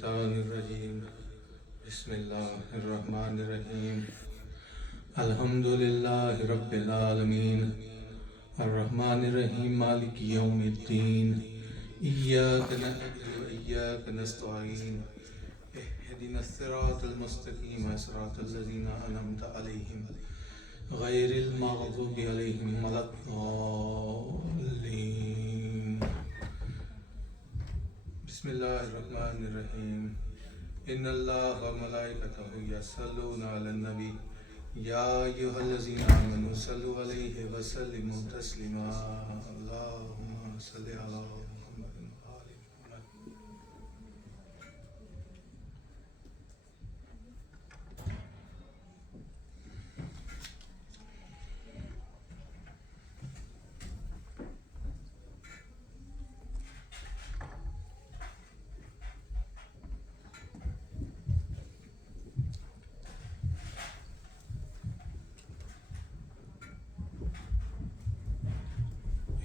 الشیطان الرجیم بسم اللہ الرحمن الرحیم الحمدللہ رب العالمین الرحمن الرحیم مالک یوم الدین ایاک نعبد و ایاک نستعین اهدنا الصراط المستقیم صراط الذین انعمت علیہم غیر المغضوب علیہم ولا الضالین بسم اللہ الرحمن الرحیم ان اللہ و ملائکتہ یصلون علی النبی یا ایھا الذین آمنوا صلوا علیہ وسلموا تسلیما اللہم صل علی محمد و آل محمد.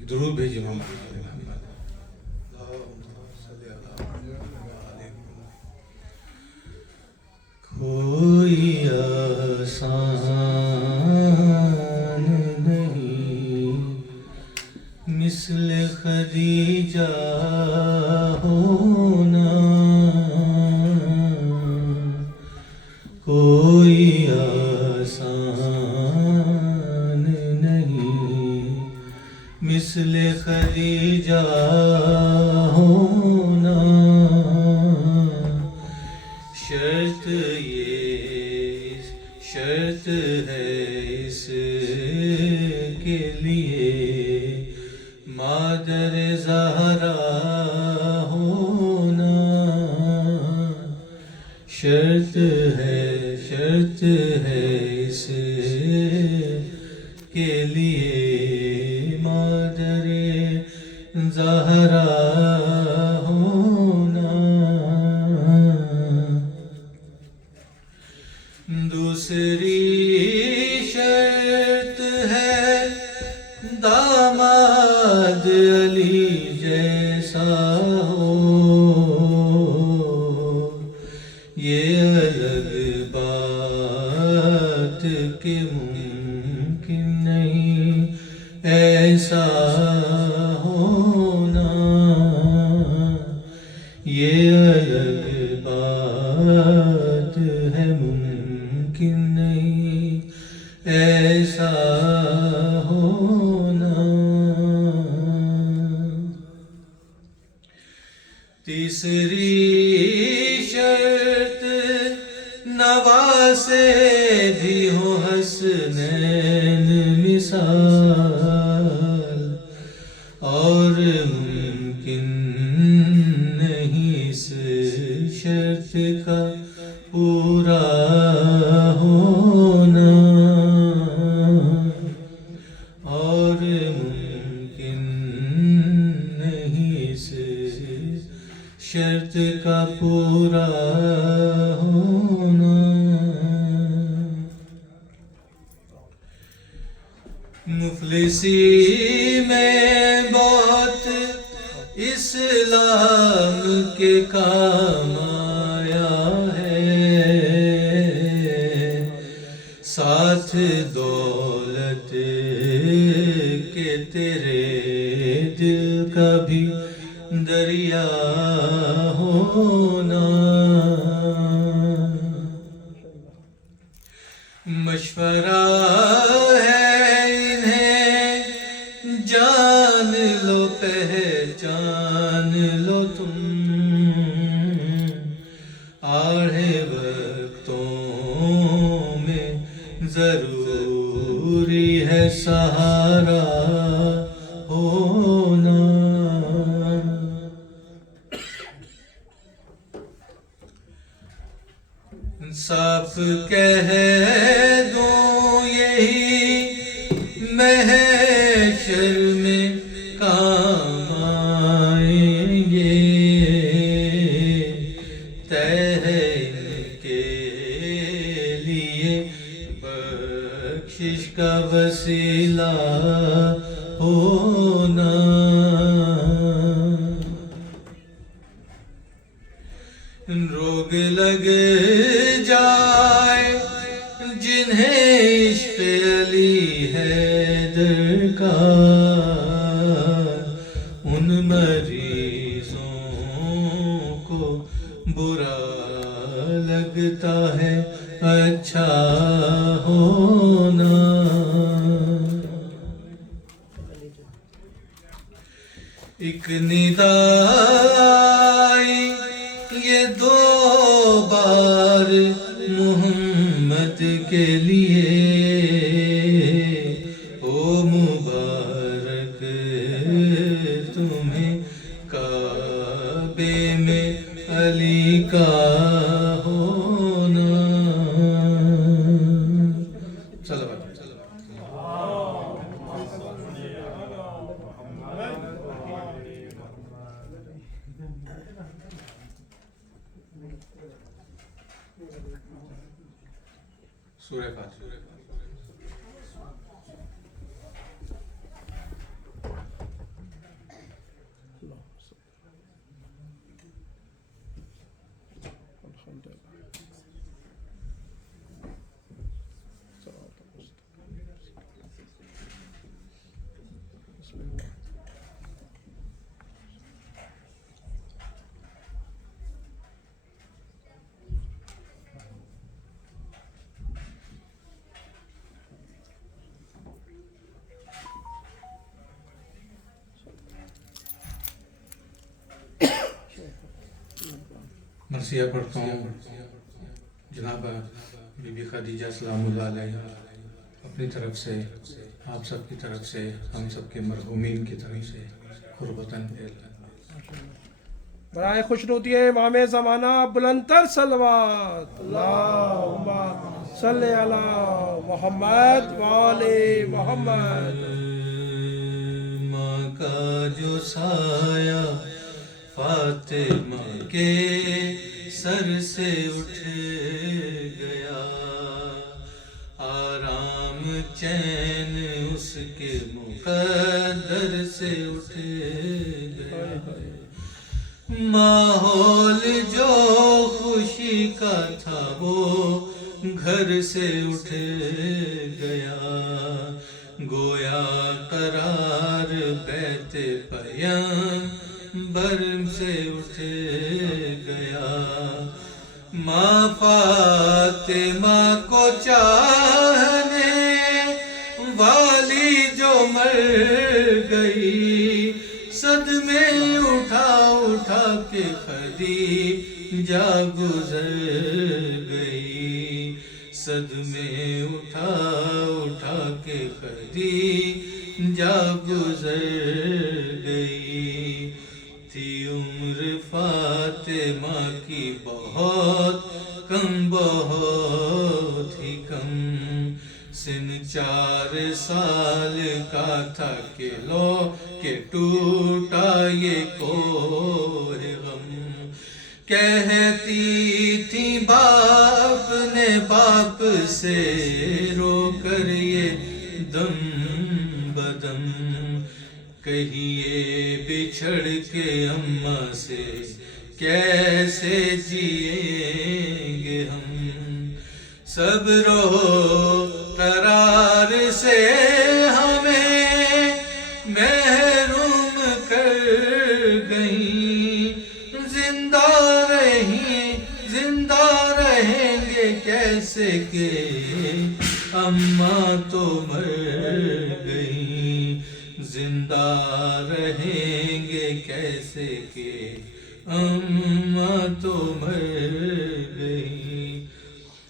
درود بھیجیے محمد. کوئی آسان نہیں مثل خدیجہ ہونا، کوئی آسان نہیں مثل خدیجہ ہونا. شرط ہے اس کے لیے مادر زہرا ہونا. شرط ہے اس کے لیے مادر زہرا ہونا. دوسری شرط ہے داماد علی جیسا ہو. یہ الگ بات کہ ممکن نہیں ایسا ہونا. یہ الگ بات ہے ممکن نہیں ایسا ہونا. تیسری شرط نواسے بھی ہو حسنین مثال، اور ممکن نہیں اس شرط کا پورا ہونا. اور ممکن نہیں اس شرط کا پورا ہونا. مفلسی میں بہت اسلام کے کام آیا ہے، ساتھ دولت کے تیرے دل کا بھی دریا ہونا. مشورہ ہے انہیں جان لو، پہچان لو تم. آڑے وقتوں میں ضروری ہے سہارا ہونا. صاف کہہ دوں یہی محشر میں کام آئیں گے. طے ہے ان کے لیے بخشش کا وسیلہ ہونا. روگ لگ جائے جنہیں عشق علی حیدر کا، ان مریضوں کو برا لگتا ہے اچھا ہونا۔ ایک ندا آئی یہ 2 بار محمد کے لیے، او مبارک تمہیں کعبے میں علی کا ہونا۔ سورہ فاتحہ۔ مرثیہ پڑھتا ہوں۔ جناب بی بی خدیجہ سلام اللہ علیہ اپنی طرف سے، آپ سب کی طرف سے، ہم سب کے مرحومین کی طرف سے قربتاً برائے خوشنودی امام زمانہ بلندتر صلوات، اللہم صلی علی محمد وآل محمد۔ ماں کا جو سایہ فاطمہ کے سر سے اٹھ گیا، آرام چین اس کے مقدر سے اٹھ گیا، ماحول جو خوشی کا تھا وہ گھر سے اٹھ گیا، گویا قرار بیت پیغمبر سے اٹھ گیا، ماں فاطمہ کو چاہنے والی جو مر گئی، صدمے اٹھا اٹھا کے خدیجہ گزر گئی، صدمے اٹھا اٹھا کے خدیجہ گزر گئی، تھی عمر فاطمہ کی بہت کم، بہت ہی کم، سن 4 سال کا تھا کہ لو کہ ٹوٹا یہ کوہ غم، کہتی تھی باپ نے باپ سے رو کر یہ دم بدم، کہیے بچھڑ کے اماں سے کیسے جئیں گے ہم، صبر و قرار سے ہمیں محروم کر گئیں، زندہ رہیں گے کیسے کہ اماں تو مر گئیں، زندہ رہیں گے کیسے کہ اماں تو مر گئیں،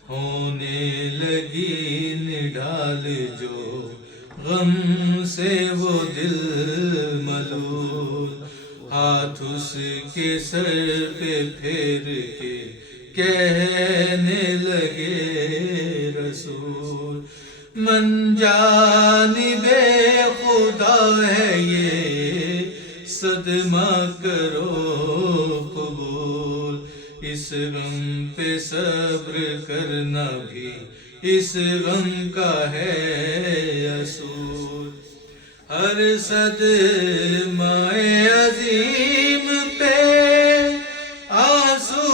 ہونے لگی نڈھال جو غم سے وہ دل ملول، ہاتھ اس کے سر پہ پھیر کے کہنے لگے رسول، من جانب خدا ہے یہ صدمہ کرو قبول، اس غم پہ صبر کرنا بھی اس غم کا ہے اصول، ہر صدمہ عظیم پہ آنسو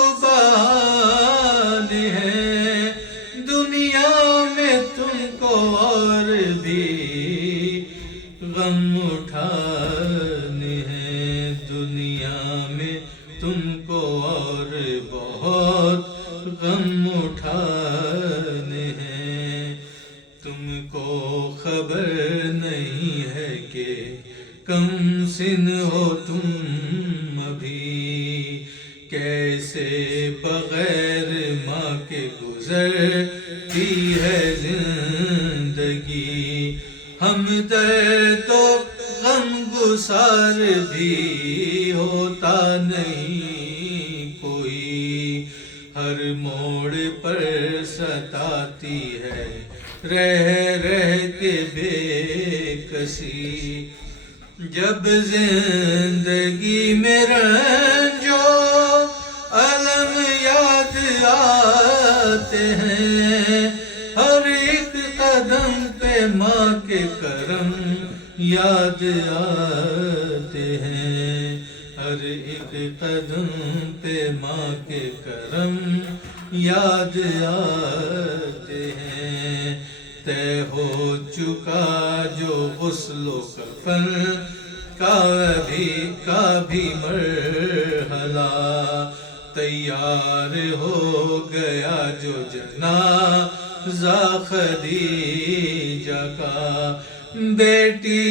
بہت غم اٹھانے ہیں، تم کو خبر نہیں ہے کہ کم سن ہو تم ابھی، کیسے بغیر ماں کے گزرتی ہے زندگی، ہم درد و غم گسار بھی ہوتا نہیں کوئی، ہر موڑ پر ستاتی ہے رہ رہ کے بے کسی، جب زندگی میں رنج و الم یاد آتے ہیں، ہر ایک قدم پہ ماں کے کرم یاد آتے ہیں، ہر ایک قدم پہ ماں کے کرم یاد آتے ہیں، طے ہو چکا جو غسل و کفن کا بھی مرحلہ، تیار ہو گیا جو جنازہ خدیجہ کا، بیٹی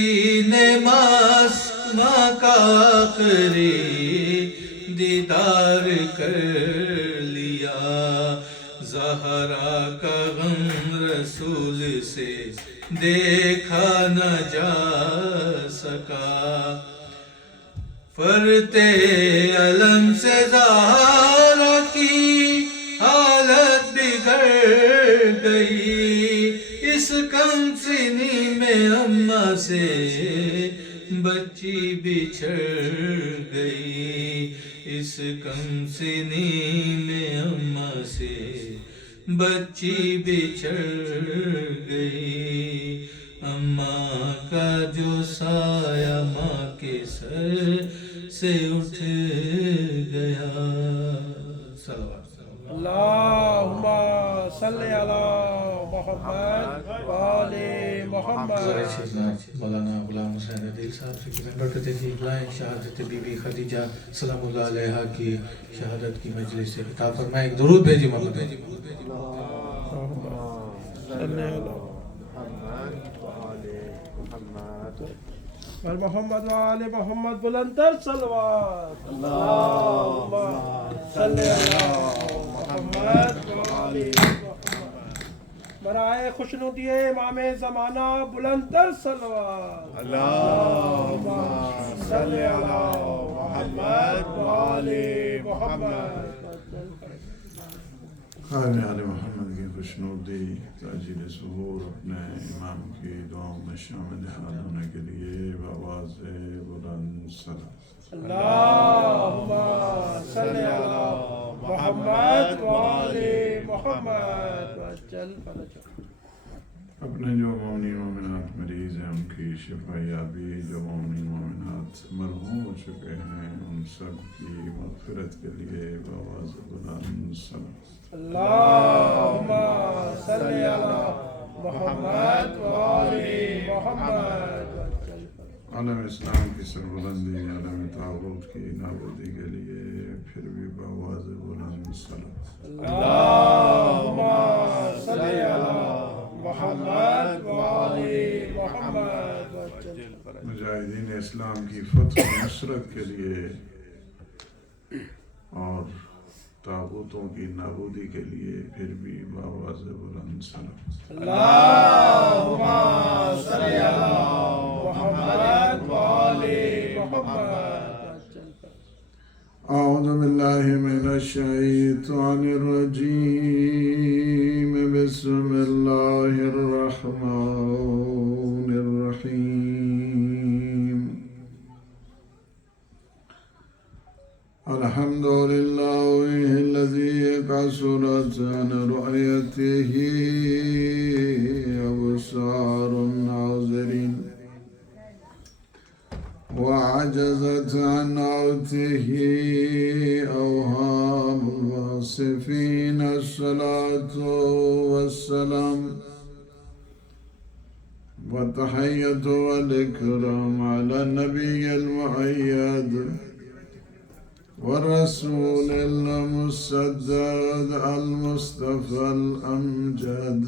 نے ماں کا آخری دیدار کر لیا، زہرا کا غم رسول سے دیکھا نہ جا سکا، فرتے علم سے زہرا کی حالت بگڑ گئی، اس کم سنی میں اماں سے بچی بچھڑ گئی، اس کم سنی میں اماں سے بچی بچھڑ گئی، اماں کا جو سایہ ماں کے سر سے اٹھ گیا، اللہم صلی علی محمد وآل محمد۔ مولانا غلام حسین عدیل صاحب سے ریمبر کرتے تھے لائیں شہادت بی بی خدیجہ سلام اللہ علیہا کی شہادت کی مجلس سے خطاب فرمائے، ایک درود بھیجی محمد صلی علی محمد وآل محمد، بلند تر صلوات، اللہم صلی علی محمد وآل محمد، برائے خوشنودی امام زمانہ بلند تر صلوات، اللہم صلی علی محمد وآل محمد۔ خادم آل محمد کی خوشنودی تاجیل ظہور اپنے امام کی دعاؤں میں شامل حال ہونے کے لیے بآواز بلند صلوات، اللہم صلی علی محمد وآل محمد وجل فرجہ۔ اپنے جو مومنین مومنات مریض ہیں ان کی شفا یابی، جو مومنین مومنات مرحوم ہو چکے ہیں ان سب کی مغفرت کے لیے بآواز بلند صلوات، اللہم صلی علی محمد وآل محمد وجل فرجہ۔ عالم اسلام کی سربلندی، عالم طاغوت کی نابودی کے لیے پھر بھی بآواز بلند صلوات، اللہم صلی علی محمد وآل محمد وجل فرجہ۔ مجاہدین اسلام کی فتح و نصرت کے لیے اور طاغوتوں کی نابودی کے لیے پھر بھی بآواز بلند صلوات، اللہم صلی علی محمد وآل محمد وجل فرجہ۔ اعوذ باللہ من الشیطان الرجیم، بسم اللہ الرحمن الرحیم، الحمد للہ الذی قصرت عن رؤیتہ ابصار الناظرین وعجزت عن عرته أوهام الواصفين، الصلاة والسلام والتحية والإكرام على النبي المؤيد والرسول المصطفى السداد المصطفى الأمجد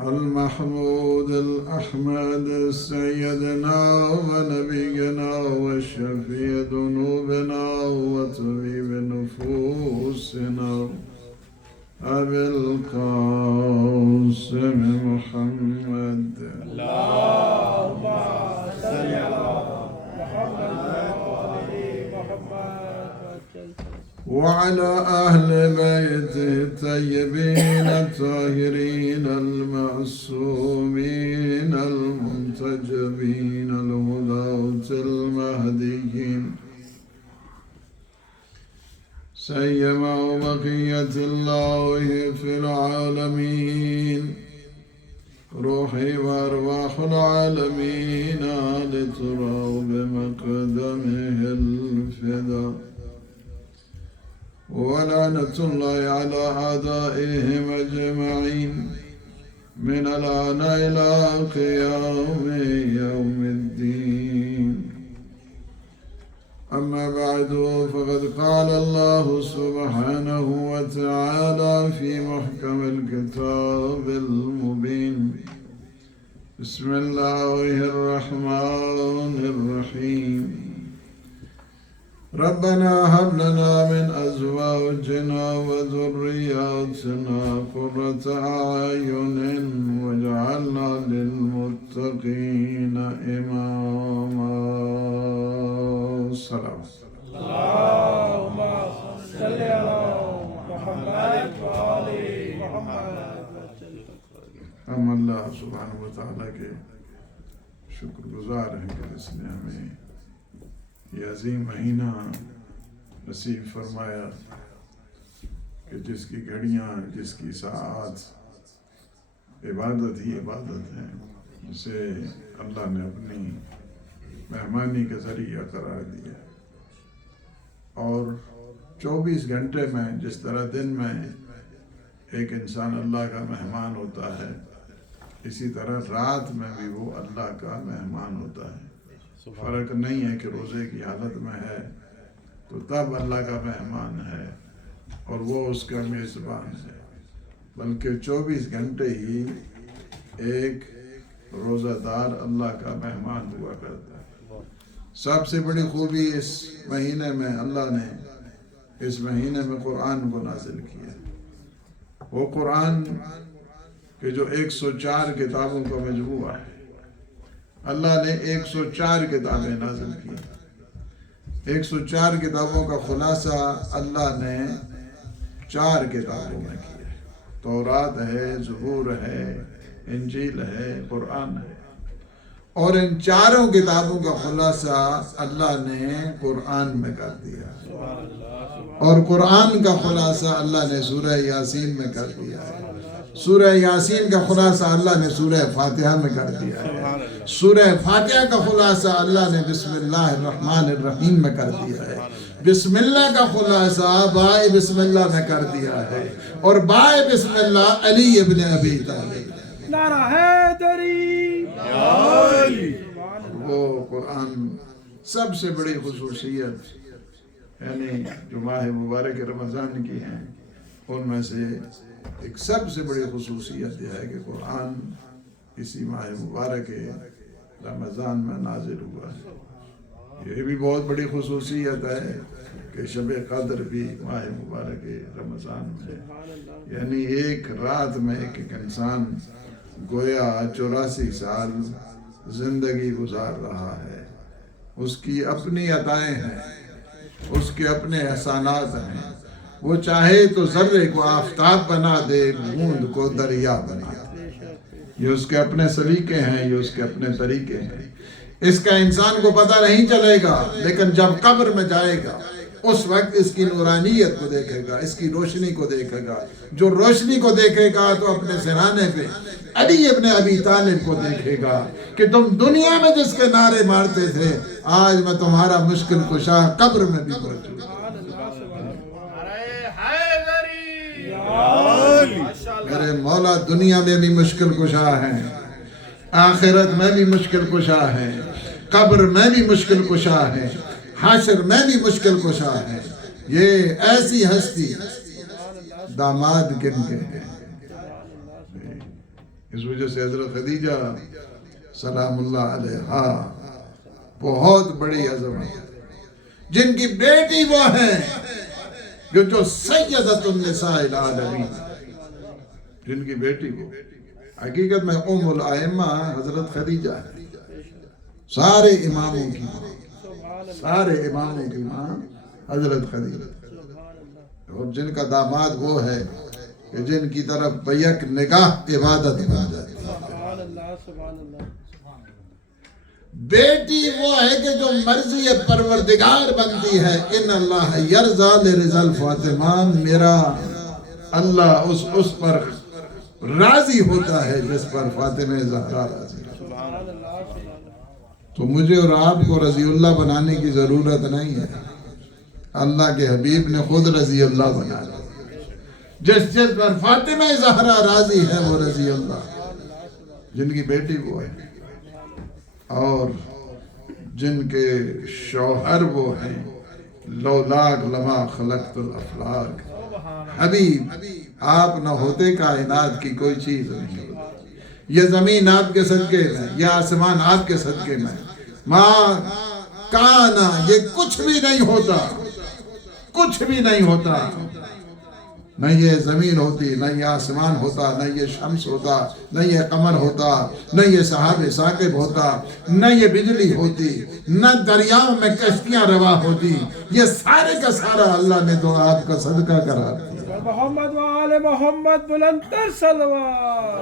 المحمود الأحمد سيدنا ونبينا وشفيع ذنوبنا وطبيب نفوسنا أبي القاسم محمد اللهم صل على محمد وآل محمد وعلى أهل بيته الطيبين الطاهرين المعصومين المنتجبين الهداة المهديين سيما بقية الله في العالمين روحي وأرواح العالمين لتراب مقدمه الفداء ولعنة الله على أعدائهم أجمعين من الآن إلى قيام يوم الدين أما بعد فقد قال الله سبحانه وتعالى في محكم الكتاب المبين بسم الله الرحمن الرحيم ربنا هب لنا من أزواجنا وذرياتنا قرة أعين واجعلنا للمتقين إماما السلام اللهم صل على محمد وآل محمد ہم اللہ سبحانہ وتعالی کے شکر گزار ہیں کہ اس نے ہمیں یہ عظیم مہینہ نصیب فرمایا کہ جس کی گھڑیاں جس کی ساعات عبادت ہی عبادت ہیں اسے اللہ نے اپنی مہمانی کے ذریعہ قرار دیا اور 24 گھنٹے میں جس طرح دن میں ایک انسان اللہ کا مہمان ہوتا ہے اسی طرح رات میں بھی وہ اللہ کا مہمان ہوتا ہے فرق نہیں ہے کہ روزے کی حالت میں ہے تو تب اللہ کا مہمان ہے اور وہ اس کا میزبان ہے بلکہ 24 گھنٹے ہی ایک روزہ دار اللہ کا مہمان ہوا کرتا ہے سب سے بڑی خوبی اس مہینے میں اللہ نے اس مہینے میں قرآن کو نازل کیا وہ قرآن کہ جو 104 کتابوں کا مجموعہ ہے اللہ نے 104 کتابیں نازل کی 104 کتابوں کا خلاصہ اللہ نے 4 کتابوں میں کیا تورات ہے زبور ہے انجیل ہے قرآن ہے اور ان 4 کتابوں کا خلاصہ اللہ نے قرآن میں کر دیا اور قرآن کا خلاصہ اللہ نے سورہ یاسین میں کر دیا ہے سورہ یاسین کا خلاصہ اللہ نے سورہ فاتحہ میں کر دیا ہے سورہ فاتحہ کا خلاصہ اللہ نے بسم اللہ الرحمن الرحیم میں کر دیا ہے بسم اللہ کا خلاصہ بائے بسم اللہ میں کر دیا ہے اور بائے بسم اللہ علی ابن ابی طالب نعرہ حیدری وہ قرآن سب سے بڑی خصوصیت یعنی جو ماہ مبارک رمضان کی ہیں ان میں سے ایک سب سے بڑی خصوصیت یہ ہے کہ قرآن اسی ماہ مبارک رمضان میں نازل ہوا ہے یہ بھی بہت بڑی خصوصیت ہے کہ شب قدر بھی ماہ مبارک رمضان میں یعنی ایک رات میں ایک انسان گویا 84 سال زندگی گزار رہا ہے اس کی اپنی عطائیں ہیں اس کے اپنے احسانات ہیں وہ چاہے تو ذرے کو آفتاب بنا دے بوند کو دریا بنا دے یہ اس کے اپنے سلیقے ہیں یہ اس کے اپنے طریقے ہیں اس کا انسان کو پتہ نہیں چلے گا لیکن جب قبر میں جائے گا اس وقت اس کی نورانیت کو دیکھے گا اس کی روشنی کو دیکھے گا جو روشنی کو دیکھے گا تو اپنے سرانے پہ علی ابن ابی طالب کو دیکھے گا کہ تم دنیا میں جس کے نعرے مارتے تھے آج میں تمہارا مشکل کشا قبر میں بھی موجود ہوں میرے مولا دنیا میں بھی مشکل کشا ہیں آخرت میں بھی مشکل کشا ہیں قبر میں بھی مشکل کشا ہیں حاشر میں بھی مشکل کشا ہے. یہ ایسی ہستی داماد گن کے ہیں. اس وجہ سے حضرت خدیجہ سلام اللہ علیہا بہت بڑی عظمت، جن کی بیٹی وہ ہیں جو سیدۃ النساء العالمین، جن کی بیٹی وہ حقیقت میں ام الائمہ حضرت خدیجہ ہے. سارے اماموں کی ماں، سارے اماموں کی ماں حضرت خدیجہ، اور جن کا داماد وہ ہے کہ جن کی طرف بیک نگاہ عبادت بن جاتی ہے. بیٹی وہ ہے کہ جو مرضی پروردگار بنتی ہے. ان اللہ یرضا لرضا الفاطمہ، میرا اللہ اس پر راضی ہوتا ہے جس پر فاطمہ زہرا راضی ہے. تو مجھے اور آپ کو رضی اللہ بنانے کی ضرورت نہیں ہے، اللہ کے حبیب نے خود رضی اللہ بنا لیا. جس پر فاطمہ زہرا راضی ہے وہ رضی اللہ، جن کی بیٹی وہ ہے اور جن کے شوہر وہ ہیں. لولاک لما خلقت الافلاک، حبیب آپ نہ ہوتے کائنات کی کوئی چیز نہیں ہوتی. یہ زمین آپ کے صدقے میں، یہ آسمان آپ کے صدقے میں. ماں کانا، یہ کچھ بھی نہیں ہوتا، کچھ بھی نہیں ہوتا. نہ یہ زمین ہوتی، نہ یہ آسمان ہوتا، نہ یہ شمس ہوتا، نہ یہ قمر ہوتا، نہ یہ سحاب ثاقب ہوتا، نہ یہ بجلی ہوتی، نہ دریاؤں میں کشتیاں روا ہوتی. یہ سارے کا سارا اللہ نے تو آپ کا صدقہ کرا دیا. محمد و آل محمد بلند تر صلوات.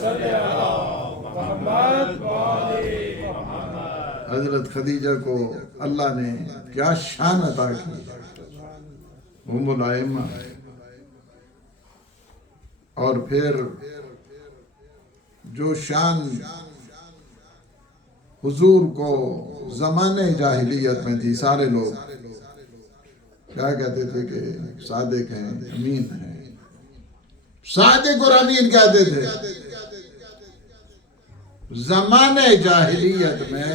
صلی اللہ محمد و آل محمد. حضرت خدیجہ کو اللہ نے کیا شان عطا کی، ام الائمہ. اور پھر جو شان حضور کو زمانے جاہلیت میں تھی، سارے لوگ کیا کہتے تھے کہ صادق ہیں، امین ہیں. صادق اور امین کہتے تھے. زمانے جاہلیت میں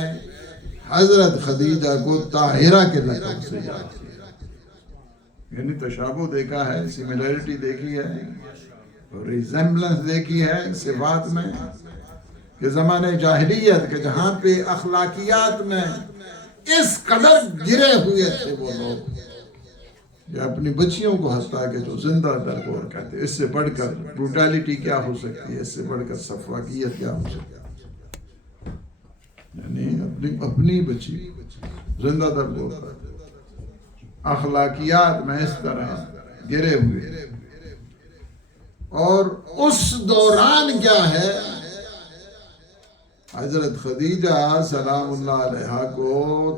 حضرت خدیجہ کو طاہرہ کے لقب سے یاد کیا. یعنی تشابہ دیکھا ہے، سملیرٹی دیکھی ہے، ریزمبلنس دیکھی ہے صفات میں، کہ زمانے جاہلیت کے جہاں پہ اخلاقیات میں اس قدر گرے ہوئے تھے وہ لوگ، کہ اپنی بچیوں کو ہنستا کہ جو زندہ درگور کہتے ہیں. اس سے بڑھ کر بروٹیلٹی کیا ہو سکتی ہے، اس سے بڑھ کر سفاکیت کیا ہو سکتی ہے. یعنی اپنی بچی زندہ درگور، اخلاقیات میں اس طرح گرے ہوئے. اور اس دوران کیا ہے، حضرت خدیجہ سلام اللہ علیہا کو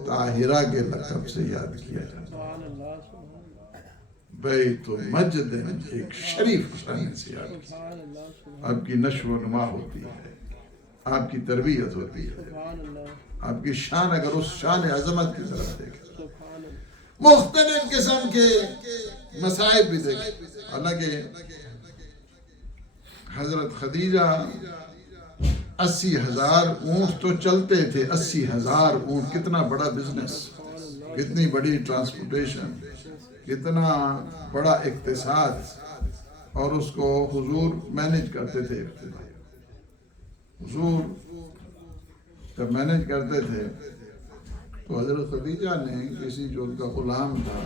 طاہرہ کے لقب سے یاد کیا جاتا ہے. بیت مجد، ایک شریف شان سے یاد کیا. آپ کی نشو و نما ہوتی ہے، آپ کی تربیت ہوتی ہے، آپ کی شان اگر اس شان عظمت کی طرف دیکھیں، مختلف قسم کے مصائب بھی دیکھیں. حالانکہ حضرت خدیجہ 80,000 اونٹ تو چلتے تھے. 80,000 اونٹ کتنا بڑا بزنس، کتنی بڑی ٹرانسپورٹیشن، کتنا بڑا اقتصاد، اور اس کو حضور مینج کرتے تھے. حضور جب مینج کرتے تھے تو حضرت خدیجہ نے کسی جو ان کا غلام تھا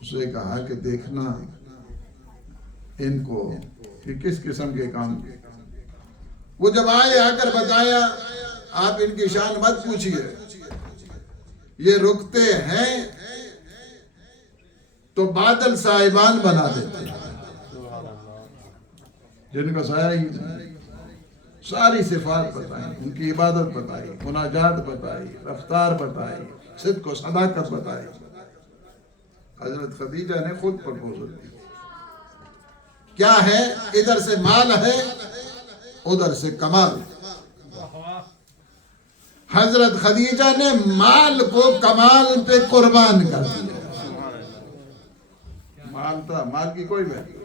اسے کہا کہ دیکھنا ان کو کہ کس قسم کے کام. وہ جب آئے، آ کر بتایا، آپ ان کی شان مت پوچھئے، یہ رکتے ہیں تو بادل صاحبان بنا دیتے ہیں، جن کا سایہ ہی نہیں. ساری صفات بتائیں، ان کی عبادت بتائی، مناجات بتائی، رفتار بتائی، صدق و صداقت بتائی. حضرت خدیجہ نے خود پرپوزل کی. کیا ہے؟ ادھر سے مال ہے، ادھر سے کمال. حضرت خدیجہ نے مال کو کمال پہ قربان کر دیا. مال تھا، مال کی کوئی ویلیو،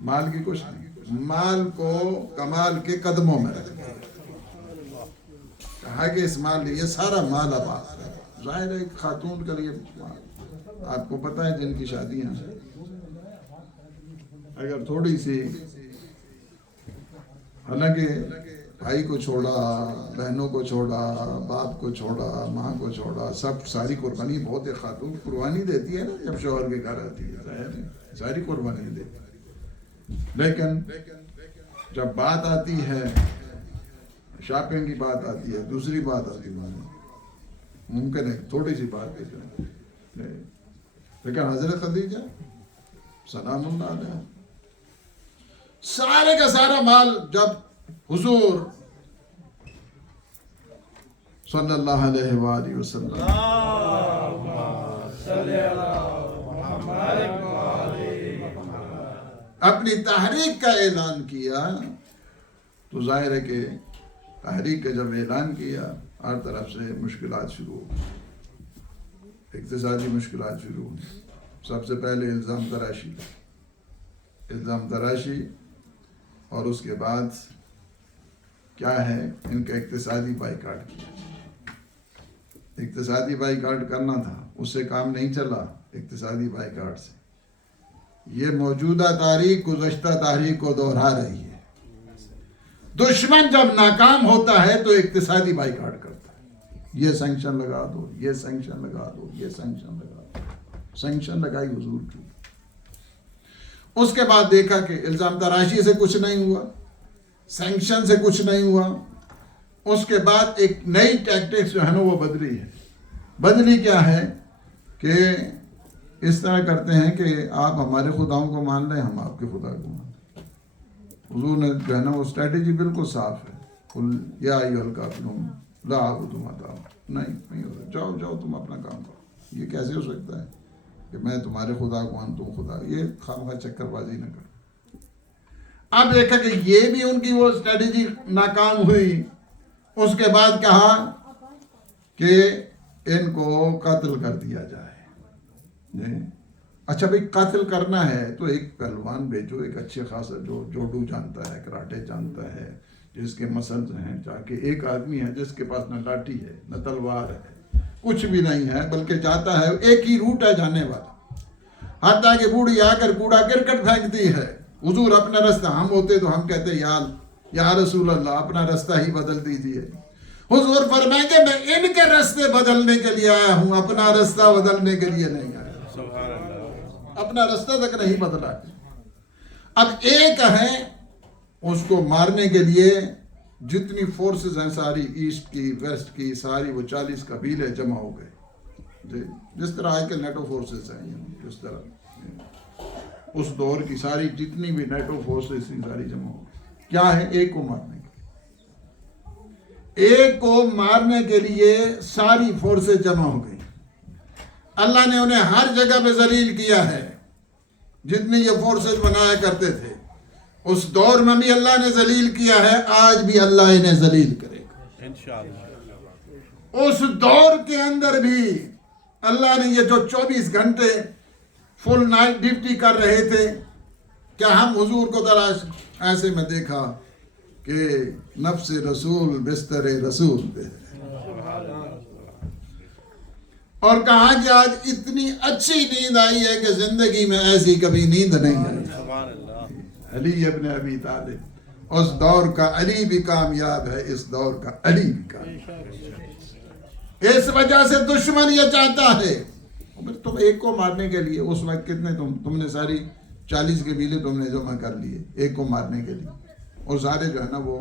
مال کی کچھ نہیں. مال کو کمال کے قدموں میں رکھ دیا. کہا کہ اس مال یہ سارا مال اب آپ کا ہے۔ ظاہر ہے ایک خاتون کا لیے آپ کو پتہ ہے جن کی شادیاں ہیں، اگر تھوڑی سی، حالانکہ بھائی کو چھوڑا، بہنوں کو چھوڑا، باپ کو چھوڑا، ماں کو چھوڑا، سب ساری قربانی، بہت ایک خاتون قربانی دیتی ہے نا جب شوہر کے گھر آتی ہے، ظاہر ہے ساری قربانی دیتی ہے، لیکن جب بات آتی ہے شاپنگ کی، بات آتی ہے دوسری بات آتی ہے، ممکن ہے تھوڑی سی بات ہے، لیکن حضرت خدیجہ سلام اللہ علیہ سارے کا سارا مال جب حضور صلی اللہ علیہ وآلہ وسلم اپنی تحریک کا اعلان کیا تو ظاہر ہے کہ تحریک کا جب اعلان کیا ہر طرف سے مشکلات شروع ہو، اقتصادی مشکلات شروع ہوئی۔ سب سے پہلے الزام تراشی اور اس کے بعد کیا ہے ان کا اقتصادی بائیکاٹ کیا۔ اقتصادی بائیکاٹ کرنا تھا، اس سے کام نہیں چلا، اقتصادی بائیکاٹ سے یہ موجودہ تاریخ گزشتہ تاریخ کو دہرا رہی ہے۔ دشمن جب ناکام ہوتا ہے تو اقتصادی بائیکاٹ کرتا ہے، یہ سینکشن لگا دو، یہ سینکشن لگا دو، یہ سینکشن لگا دو، سینکشن لگائی حضور کی۔ اس کے بعد دیکھا کہ الزام تراشی سے کچھ نہیں ہوا، سینکشن سے کچھ نہیں ہوا، اس کے بعد ایک نئی ٹیکٹکس جو ہے نا وہ بدلی ہے۔ بدلی کیا ہے کہ اس طرح کرتے ہیں کہ آپ ہمارے خداؤں کو مان لیں، ہم آپ کے خدا کو مان لیں۔ حضور نے جو ہے نا وہ اسٹریٹجی بالکل صاف ہے، قل یا ایھا الکافرون لا اعبد ما تعبدون، نہیں ہو سکتا، جاؤ تم اپنا کام کرو۔ یہ کیسے ہو سکتا ہے کہ میں تمہارے خدا کو مان تم خدا، یہ خواہ چکر بازی نہ کرو۔ اب دیکھا کہ یہ بھی ان کی وہ اسٹریٹجی ناکام ہوئی، اس کے بعد کہا کہ ان کو قتل کر دیا جائے۔ اچھا بھئی قتل کرنا ہے تو ایک پہلوان بھیجو، ایک اچھے خاصا جو جوڈو جانتا ہے، کراٹے جانتا ہے، جس کے مسلز ہیں، تاکہ ایک آدمی ہے جس کے پاس نہ لاٹھی ہے نہ تلوار ہے، کچھ بھی نہیں ہے، بلکہ چاہتا ہے ایک ہی روٹ ہے جانے والا، حتیٰ کہ بوڑھی آ کر کوڑا کرکٹ پھینکتی ہے۔ حضور اپنا رستہ، ہم ہوتے تو ہم کہتے یا رسول اللہ اپنا رستہ ہی بدل دیجیے۔ حضور فرمائیں گے میں ان کے رستے بدلنے کے لیے آیا ہوں، اپنا رستہ بدلنے کے لیے نہیں آیا، اپنا رستہ تک نہیں بدلا۔ اب ایک ہے اس کو مارنے کے لیے جتنی فورسز ہیں ساری، ایسٹ کی ویسٹ کی ساری، وہ 40 قبیلے جمع ہو گئے، جس طرح آج کل نیٹو فورسز ہیں، جس طرح اس دور کی ساری جتنی بھی نیٹو فورسز تھیں ساری جمع ہو گئی۔ کیا ہے؟ ایک کو مارنے کے لیے، ایک کو مارنے کے لیے ساری فورسز جمع ہو گئی۔ اللہ نے انہیں ہر جگہ پہ ذلیل کیا ہے، جتنی یہ فورسز بنایا کرتے تھے اس دور میں بھی اللہ نے ذلیل کیا ہے، آج بھی اللہ انہیں ذلیل کرے گا انشاءاللہ۔ اس دور کے اندر بھی اللہ نے یہ جو 24 گھنٹے فل نائٹ ڈیوٹی کر رہے تھے، کیا ہم حضور کو تلاش ایسے میں دیکھا کہ نفس رسول بستر رسول پہ، اور کہا کہ آج اتنی اچھی نیند آئی ہے کہ زندگی میں ایسی کبھی نیند نہیں آئی۔ علی ابن ابی طالب، اس دور کا علی بھی کامیاب ہے، اس دور کا علی بھی کامیاب ہے۔ اس وجہ سے دشمن یہ چاہتا ہے، تم ایک کو مارنے کے لیے اس وقت کتنے تم نے ساری 40 قبیلے تم نے جمع کر لیے ایک کو مارنے کے لیے، اور سارے جو ہے نا وہ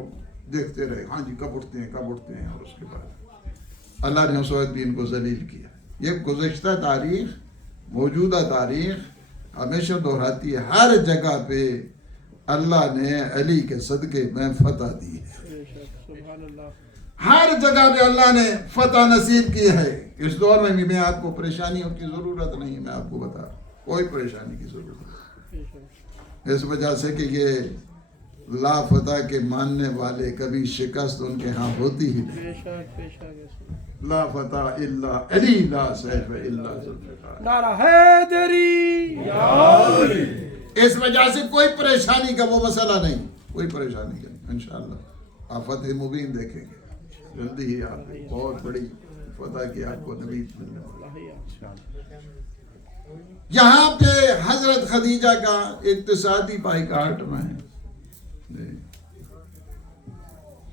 دیکھتے رہے، ہاں جی کب اٹھتے ہیں، اور اس کے بعد اللہ نے اس وقت بھی ان کو ذلیل کیا۔ یہ گزشتہ تاریخ، موجودہ تاریخ ہمیشہ دہراتی ہے، ہر جگہ پہ اللہ نے علی کے صدقے میں فتح دی ہے، ہر جگہ پہ اللہ نے فتح نصیب کی ہے۔ اس دور میں بھی میں آپ کو پریشانیوں کی ضرورت نہیں، میں آپ کو بتا رہا ہوں کوئی پریشانی کی ضرورت نہیں، اس وجہ سے کہ یہ لا فتح کے ماننے والے کبھی شکست ان کے ہاں ہوتی ہی نہیں۔ لا فتح الا علی لا سیف الا ذوالفقار، نعرہ حیدری یا علی۔ اس وجہ سے کوئی پریشانی کا وہ مسئلہ نہیں، کوئی پریشانی کا نہیں، انشاءاللہ آپ فتح مبین دیکھیں گے، جلدی ہی آپ بہت بڑی فتح کی آپ کو نوید ملنے والا۔ یہاں پہ حضرت خدیجہ کا اقتصادی پائیکاٹ میں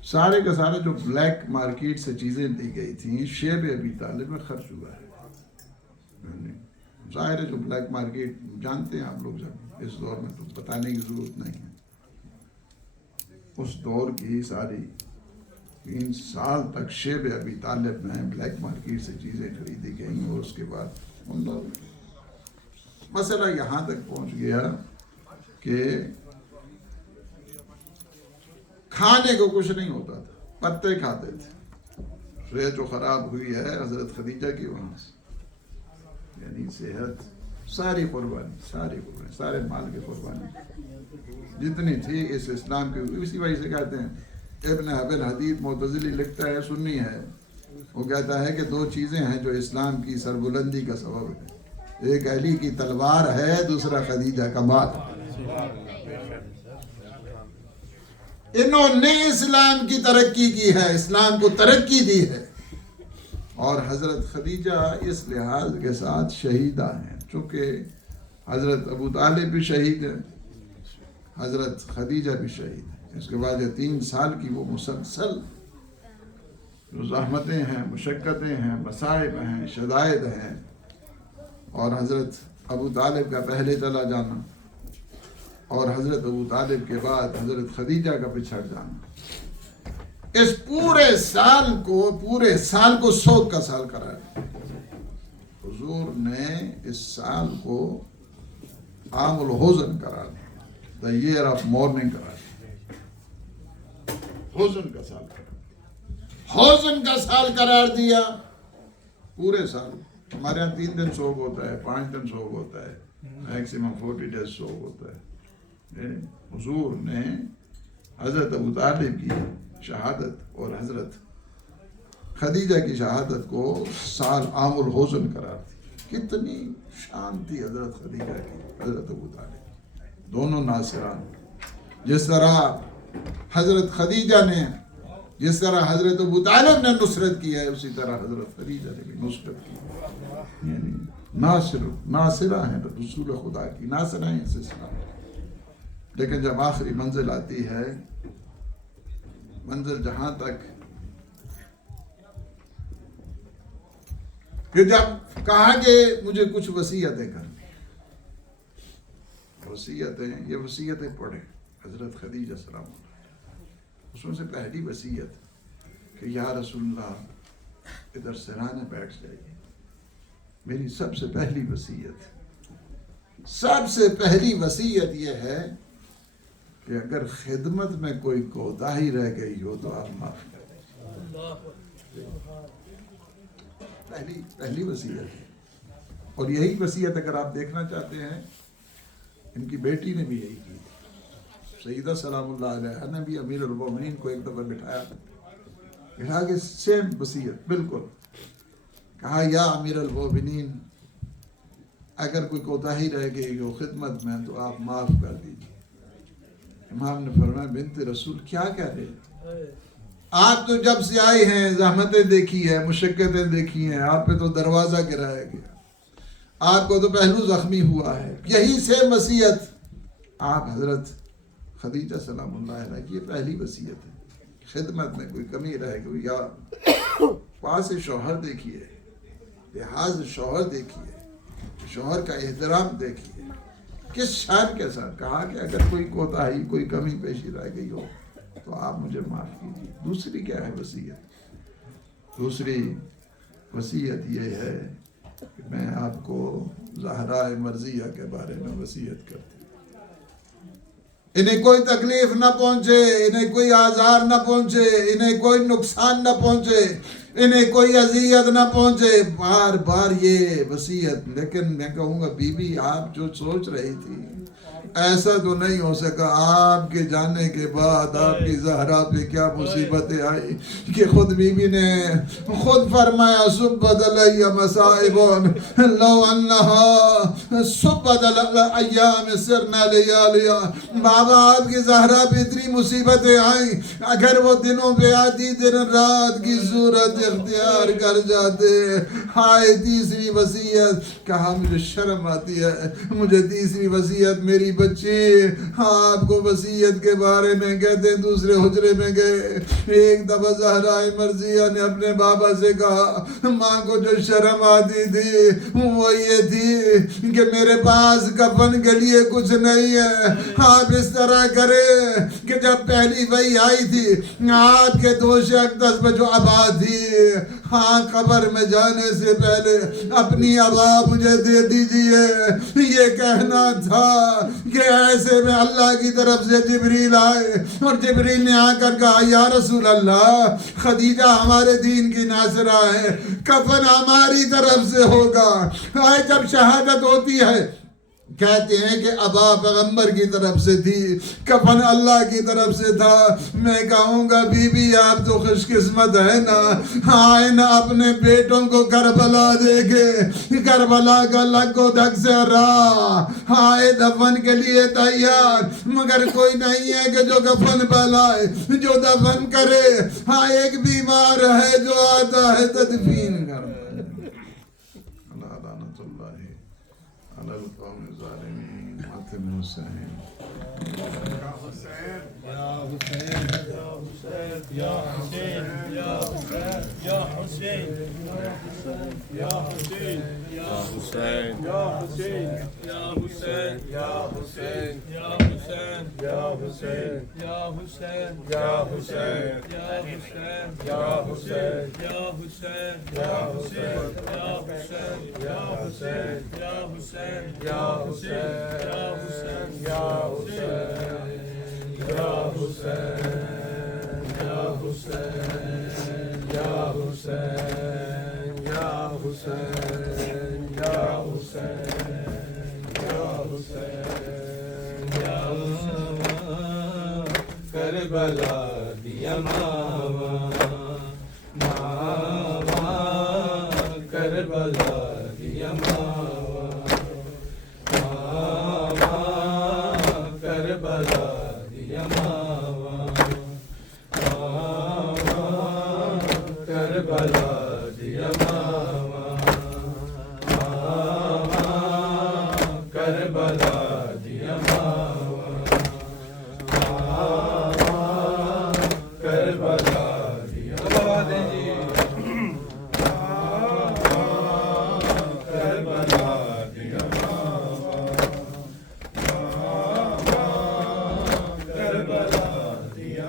سارے کا سارا جو بلیک مارکیٹ سے چیزیں دی گئی تھیں شیب ابی طالب میں خرچ ہوا ہے۔ ظاہر ہے جو بلیک مارکیٹ جانتے ہیں آپ لوگ، جب اس دور میں تو بتانے کی ضرورت نہیں ہے، اس دور کی ساری 3 سال تک شیب ابی طالب میں بلیک مارکیٹ سے چیزیں خریدی گئیں، اور اس کے بعد مسئلہ یہاں تک پہنچ گیا کہ کھانے کو کچھ نہیں ہوتا تھا، پتے کھاتے تھے۔ صحت جو خراب ہوئی ہے حضرت خدیجہ کی وہاں سے، یعنی صحت ساری قربانی، سارے مال کی قربانی جتنی تھی اس اسلام کی، اسی وجہ سے کہتے ہیں ابن ابی الحدید معتزلی لکھتا ہے، سنی ہے، وہ کہتا ہے کہ 2 چیزیں ہیں جو اسلام کی سربلندی کا سبب ہے، ایک علی کی تلوار ہے، دوسرا خدیجہ کا مال۔ انہوں نے اسلام کی ترقی کی ہے، اسلام کو ترقی دی ہے، اور حضرت خدیجہ اس لحاظ کے ساتھ شہیدہ ہیں، چونکہ حضرت ابو طالب بھی شہید ہیں، حضرت خدیجہ بھی شہید ہیں۔ اس کے بعد یہ 3 سال کی وہ مسلسل جو زحمتیں ہیں، مشقتیں ہیں، مصائب ہیں، شدائد ہیں، اور حضرت ابو طالب کا پہلے چلا جانا، اور حضرت ابو طالب کے بعد حضرت خدیجہ کا پچھڑ جانا، اس پورے سال کو سوگ کا سال قرار دیا۔ حضور نے اس سال کو عام الحزن قرار دیا، the year of mourning قرار دیا، حزن کا سال قرار دیا۔ پورے سال ہمارے یہاں 3 دن سوگ ہوتا ہے، 5 دن سوگ ہوتا ہے، میکسیمم 40 days سوگ ہوتا ہے۔ حضور نے حضرت ابو طالب کی شہادت اور حضرت خدیجہ کی شہادت کو سال عام الحزن قرار دی۔ کتنی شان تھی حضرت خدیجہ کی، حضرت ابو طالب، دونوں ناصران۔ جس طرح حضرت خدیجہ نے، جس طرح حضرت ابو طالب نے نصرت کی ہے، اسی طرح حضرت خدیجہ نے بھی نصرت کی، یعنی ناصرہ ہیں رسول خدا کی، ناصرہ ہیں اس اسلام۔ لیکن جب آخری منزل آتی ہے، منزل جہاں تک کہ جب کہا کہ مجھے کچھ وصیتیں کرنی، یہ وصیتیں پڑھیں حضرت خدیجہ سلام اللہ، اس میں سے پہلی وصیت کہ یا رسول اللہ ادھر سرانے بیٹھ جائیے۔ میری سب سے پہلی وصیت یہ ہے کہ اگر خدمت میں کوئی کوتاہی رہ گئی ہو تو آپ معاف کر دیں۔ پہلی وصیت ہے، اور یہی وصیت اگر آپ دیکھنا چاہتے ہیں ان کی بیٹی نے بھی یہی کی۔ سیدہ سلام اللہ علیہ نے بھی امیر المومنین کو ایک دفعہ بٹھا کے سیم وصیت بالکل کہا، یا امیر المومنین اگر کوئی کوتاہی رہ گئی ہو خدمت میں تو آپ معاف کر دیجیے۔ امام نے فرمایا بنت رسول کیا کہہ رہے ہیں؟ آپ تو جب سے آئے ہیں زحمتیں دیکھی ہے، مشقتیں دیکھی ہیں، آپ پہ تو دروازہ گرایا گیا، آپ کو تو پہلو زخمی ہوا ہے، یہی سے وصیت آپ حضرت خدیجہ سلام اللہ علیہ کی پہلی وصیت ہے۔ خدمت میں کوئی کمی رہ گئی یا پاس شوہر دیکھیے، لحاظ شوہر دیکھیے، شوہر کا احترام دیکھیے، کس شان کے ساتھ کہا کہ اگر کوئی کوتاہی، کوئی کمی پیشی رہ گئی ہو تو آپ مجھے معاف کیجیے۔ دوسری کیا ہے وصیت؟ دوسری وصیت یہ ہے کہ میں آپ کو زہراء مرضیہ کے بارے میں وصیت کرتی ہوں، انہیں کوئی تکلیف نہ پہنچے، انہیں کوئی آزار نہ پہنچے، انہیں کوئی نقصان نہ پہنچے، انہیں کوئی اذیت نہ پہنچے، بار یہ وصیت۔ لیکن میں کہوں گا بی بی آپ جو سوچ رہی تھی ایسا تو نہیں ہو سکا آپ کے جانے کے بعد آپ کی زہرا پہ کیا مصیبتیں آئی کہ خود بی بی نے خود فرمایا سبت علی مصائب لو انہا سبت علی ایام سرنا لیالیا. بابا آپ کی زہرا پہ اتنی مصیبتیں آئیں اگر وہ دنوں پہ آتی دن رات کی صورت اختیار کر جاتے. ہائے تیسری وصیت. کہا مجھے شرم آتی ہے, مجھے تیسری وصیت میری بچی آپ کو وصیت کے بارے میں کہتے ہیں. دوسرے حجرے میں گئے, ایک دفعہ زہرا مرضیہ نے اپنے بابا سے کہا ماں کو جو شرم آتی تھی وہ یہ تھی کہ میرے پاس کفن کے لیے کچھ نہیں ہے. آپ اس طرح کرے کہ جب پہلی وحی آئی تھی آپ کے دوش اقدس میں جو عبا تھی, ہاں قبر میں جانے سے پہلے اپنی عبا مجھے دے دیجئے. یہ کہنا تھا کہ ایسے میں اللہ کی طرف سے جبریل آئے اور جبریل نے آ کر کہا یا رسول اللہ خدیجہ ہمارے دین کی ناصرہ ہے, کفن ہماری طرف سے ہوگا. آئے جب شہادت ہوتی ہے کہتے ہیں کہ ابا پیغمبر کی طرف سے تھی, کفن اللہ کی طرف سے تھا. میں کہوں گا بی بی آپ تو خوش قسمت ہے نا, آئے نا اپنے بیٹوں کو کربلا دیکھے, کربلا کا لگ و دھک سے راہ آئے دفن کے لیے تیار, مگر کوئی نہیں ہے کہ جو کفن پہلائے جو دفن کرے. ہاں ایک بیمار ہے جو آتا ہے تدفین کرنا. کربلا دیا ماما ماما, کربلا دیا ماما ماما, کربلا دیا ماما ماما, کربلا دیا ماما ماما, کربلا دیا ماما کربلا دیا بابا جی کربلا دیا کربلا دیا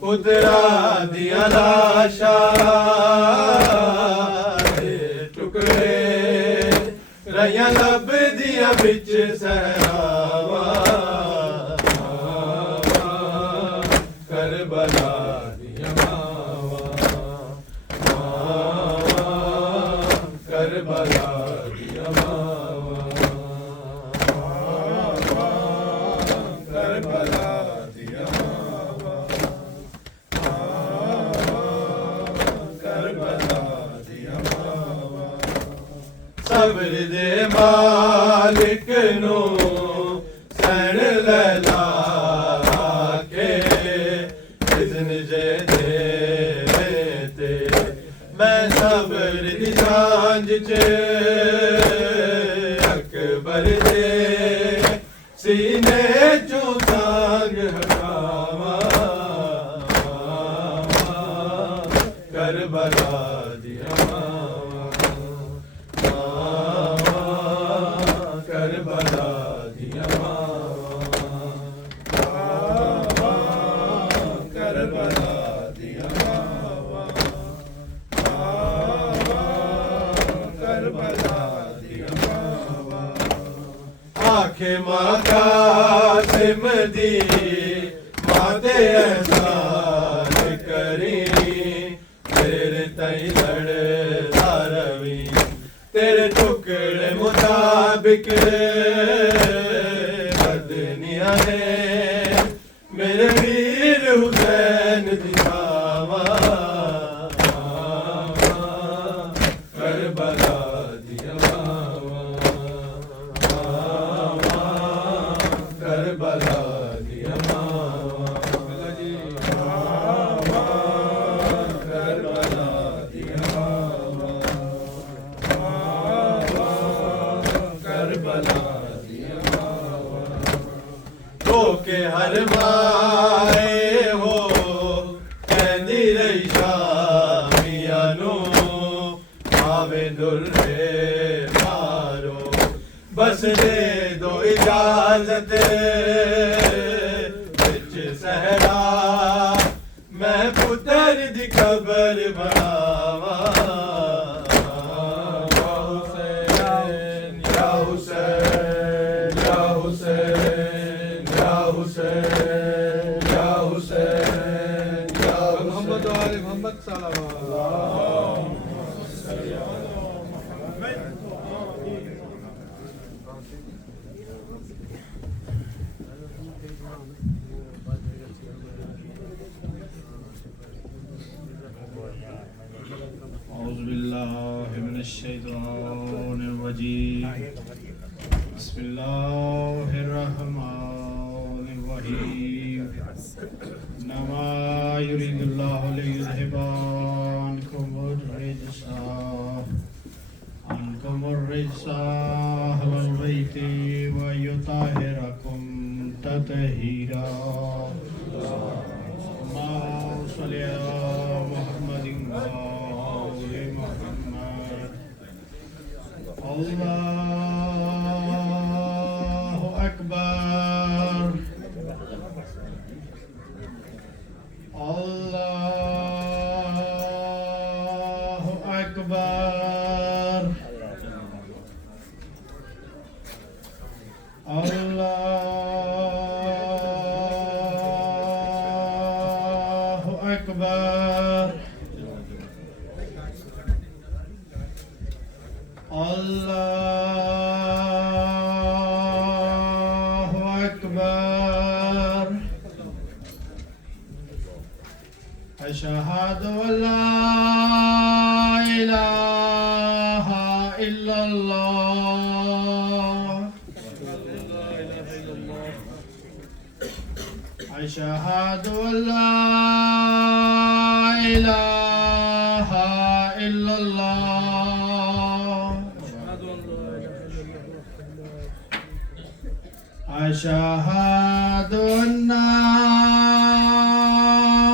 پترا دیا لاشا ٹکڑے ریا لب دیا بچ سہراوا کربلا دیا ماوا ماوا, کربلا دیا ماوا ماوا, کربلا دیا ماوا ماوا, کربلا دیا ماوا. صبر دے مالک نو سن لیلا میں صبر دی سانج چے اکبر دے سینے چوں تانگ ہٹاواں کربلا دیا ماواں ماواں, کربلا دیا ماواں ماواں, کربلا دیا ماواں کربلا دیا ماواں. آنکھیں ماں قاسم دی ماں دے احسان کری, تیرے تئی لڑدا روی تیرے ٹکڑے مطابق ہے میرے ویر حسین دکھاوا کربلا دیا کربلا دیا کربلا دیا کربلا کے ہر مائے ہو کہندی رہی شامیانو آوے درے مارو بس دے دو اجازت بچ صحرا میں پتر دی قبر بناوا یا حسین یا حسین یا حسین یا حسین یا محمد آل محمد صلی اللہ اعوذ باللہ من الشیطان الرجیم بسم اللہ الرحمن الرحیم انما یرید اللہ لیذہب عنکم الرجس اہل البیت ویطہرکم تطہیرا اللہم صلی علی محمد وآل محمد اللہ اکبر اللہ اکبر اللہ اکبر اللہ اکبر اشہد ان لا الہ الا اللہ اشہد ان لا الہ الا اللہ اشہد ان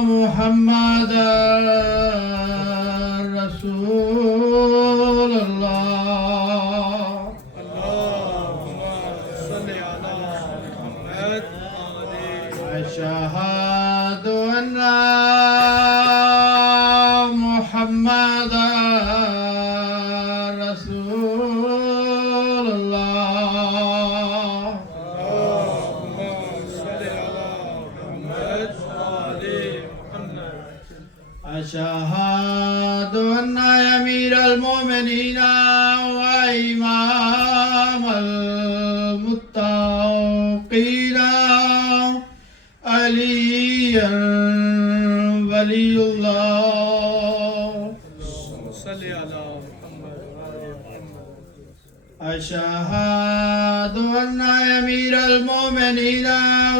محمد رسول اللہ اشہد ان محمد رسول اللہ اشہد ان امیر المومنین وامام المتقین علی ولی اللہ صلی علی اشہد ان امیر المومنین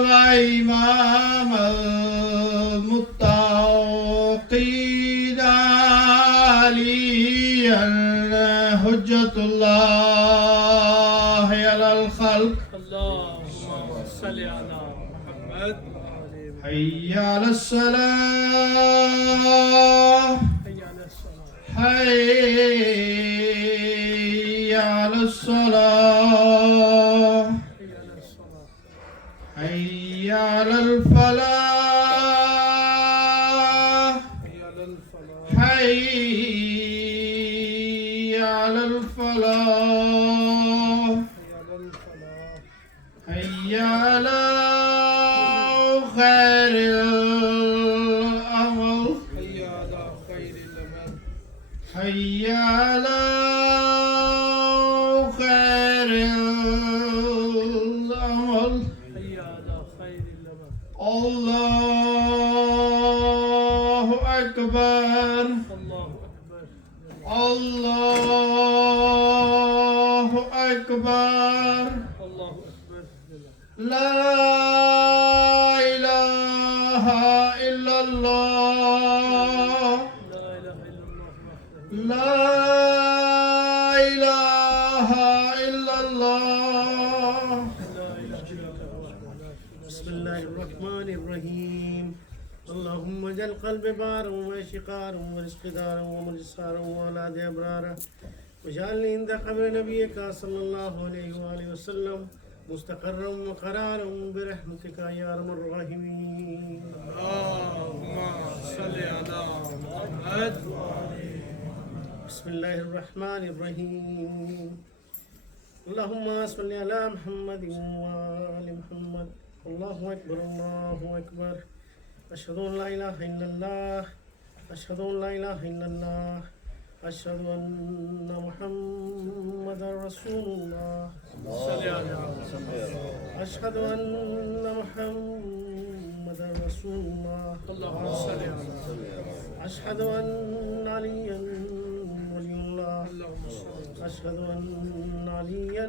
وامام المتقین علی حجت اللہ علی الخلق اللہم صلی علی محمد حی علی الصلاة حي على الصلاة حي على الفلاح حي على الفلاح حي على خير الأمل حي على خير الأمل حي على أكبر الله أكبر. لا إله إلا الله لا إله إلا الله وحده. لا إله إلا الله لا إله إلا الله وحده. بسم الله الرحمن الرحيم اللهم اجعل قلبي بارا وشقارا ورزق دارا ومجسارا وولاد أبرارا واجعلني عند قبر نبيك صلى الله عليه وآله وسلم مستقرا وقرارا برحمتك يا أرحم الراحمين. اللهم صل على محمد. بسم الله الرحمن الرحيم اللهم صل على محمد وآل محمد. الله أكبر الله أكبر أشهد أن لا إله إلا الله أشهد أن لا إله إلا الله أشهد أن محمدا رسول الله صل على أشهد أن محمدا رسول الله اللهم صل على أشهد أن عليا ولي الله اللهم صل أشهد أن عليا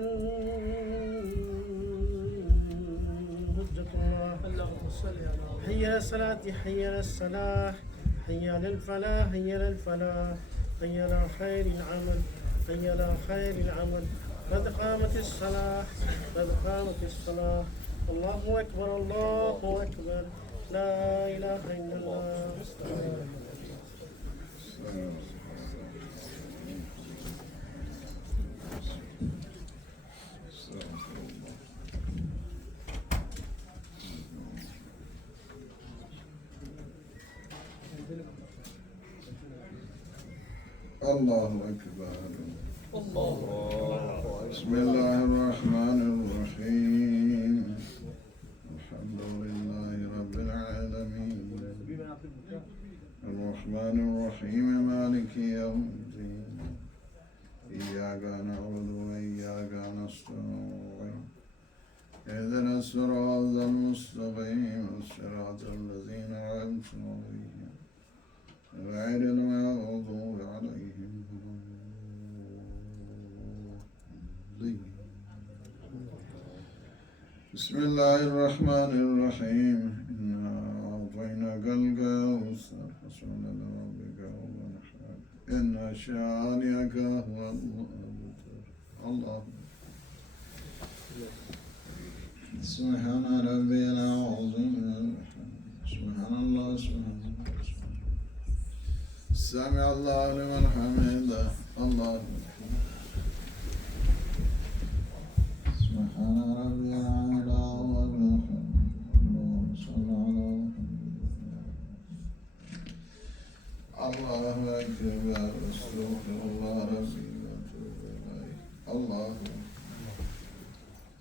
حجة الله. اللهم صل على حي على الصلاة حي على الصلاة حي على الفلاح حي على الفلاح حي على خير العمل حي على خير العمل قد قامت الصلاة قد قامت الصلاة. الله أكبر الله أكبر لا إله إلا الله. الله أكبر بسم الله الرحمن الرحيم الحمد لله رب العالمين الرحمن الرحيم مالك يوم الدين إياك نعبد وإياك نستعين اهدنا الصراط المستقيم صراط الذين أنعمت عليهم غير المغضوب عليهم ولا الضالين. بسم الله الرحمن الرحيم إنا أعطيناك الكوثر فصل لربك وانحر إن شانئك هو الأبتر. الله سبحان ربي العظيم سبحان الله سبحان الله سمع الله لمن حمده. الله سبحان ربي الأعلى والبحر. اللهم صل على الله أكبر استغفر الله ربي وأتوب إليه. الله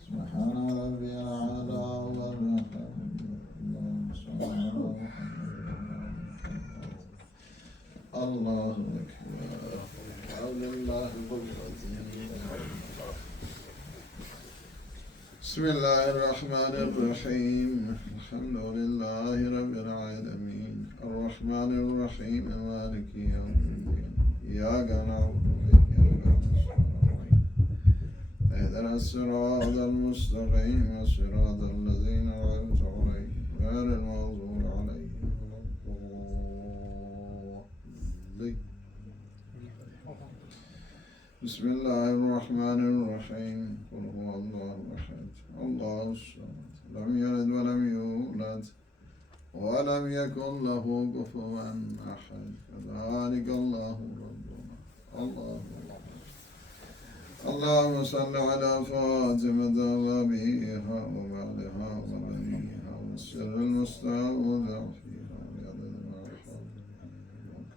سبحان ربي الأعلى والبحر. اللهم صل على الله أكبر. حول الله قوة. بسم الله الرحمن الرحيم الحمد لله رب العالمين الرحمن الرحيم مالك يوم الدين إياك نعبد وإياك نستعين اهدنا الصراط المستقيم صراط الذين أنعمت عليهم غير المغضوب عليهم ولا الضالين. بسم الله الرحمن الرحيم قل هو الله أحد الله الصمد لم يلد ولم يولد ولم يكن له كفوا أحد كذلك الله ربنا. الله اللهم صل على فاطمة وأبيها وبعدها وبنيها والسر المستودع فيها بعدد ما حولك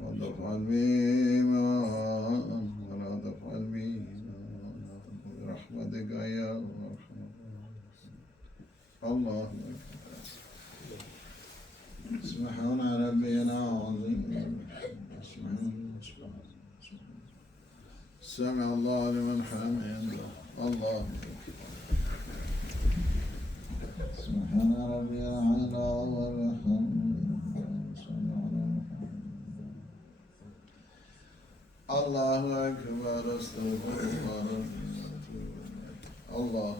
ودفع بإيمان ولا دفع بإيمان برحمتك يا أرحم. الله أكبر. سبحان ربي العظيم سمع الله لمن حمده. الله سبحان ربي الأعلى والحمد. الله أكبر استغفر الله الله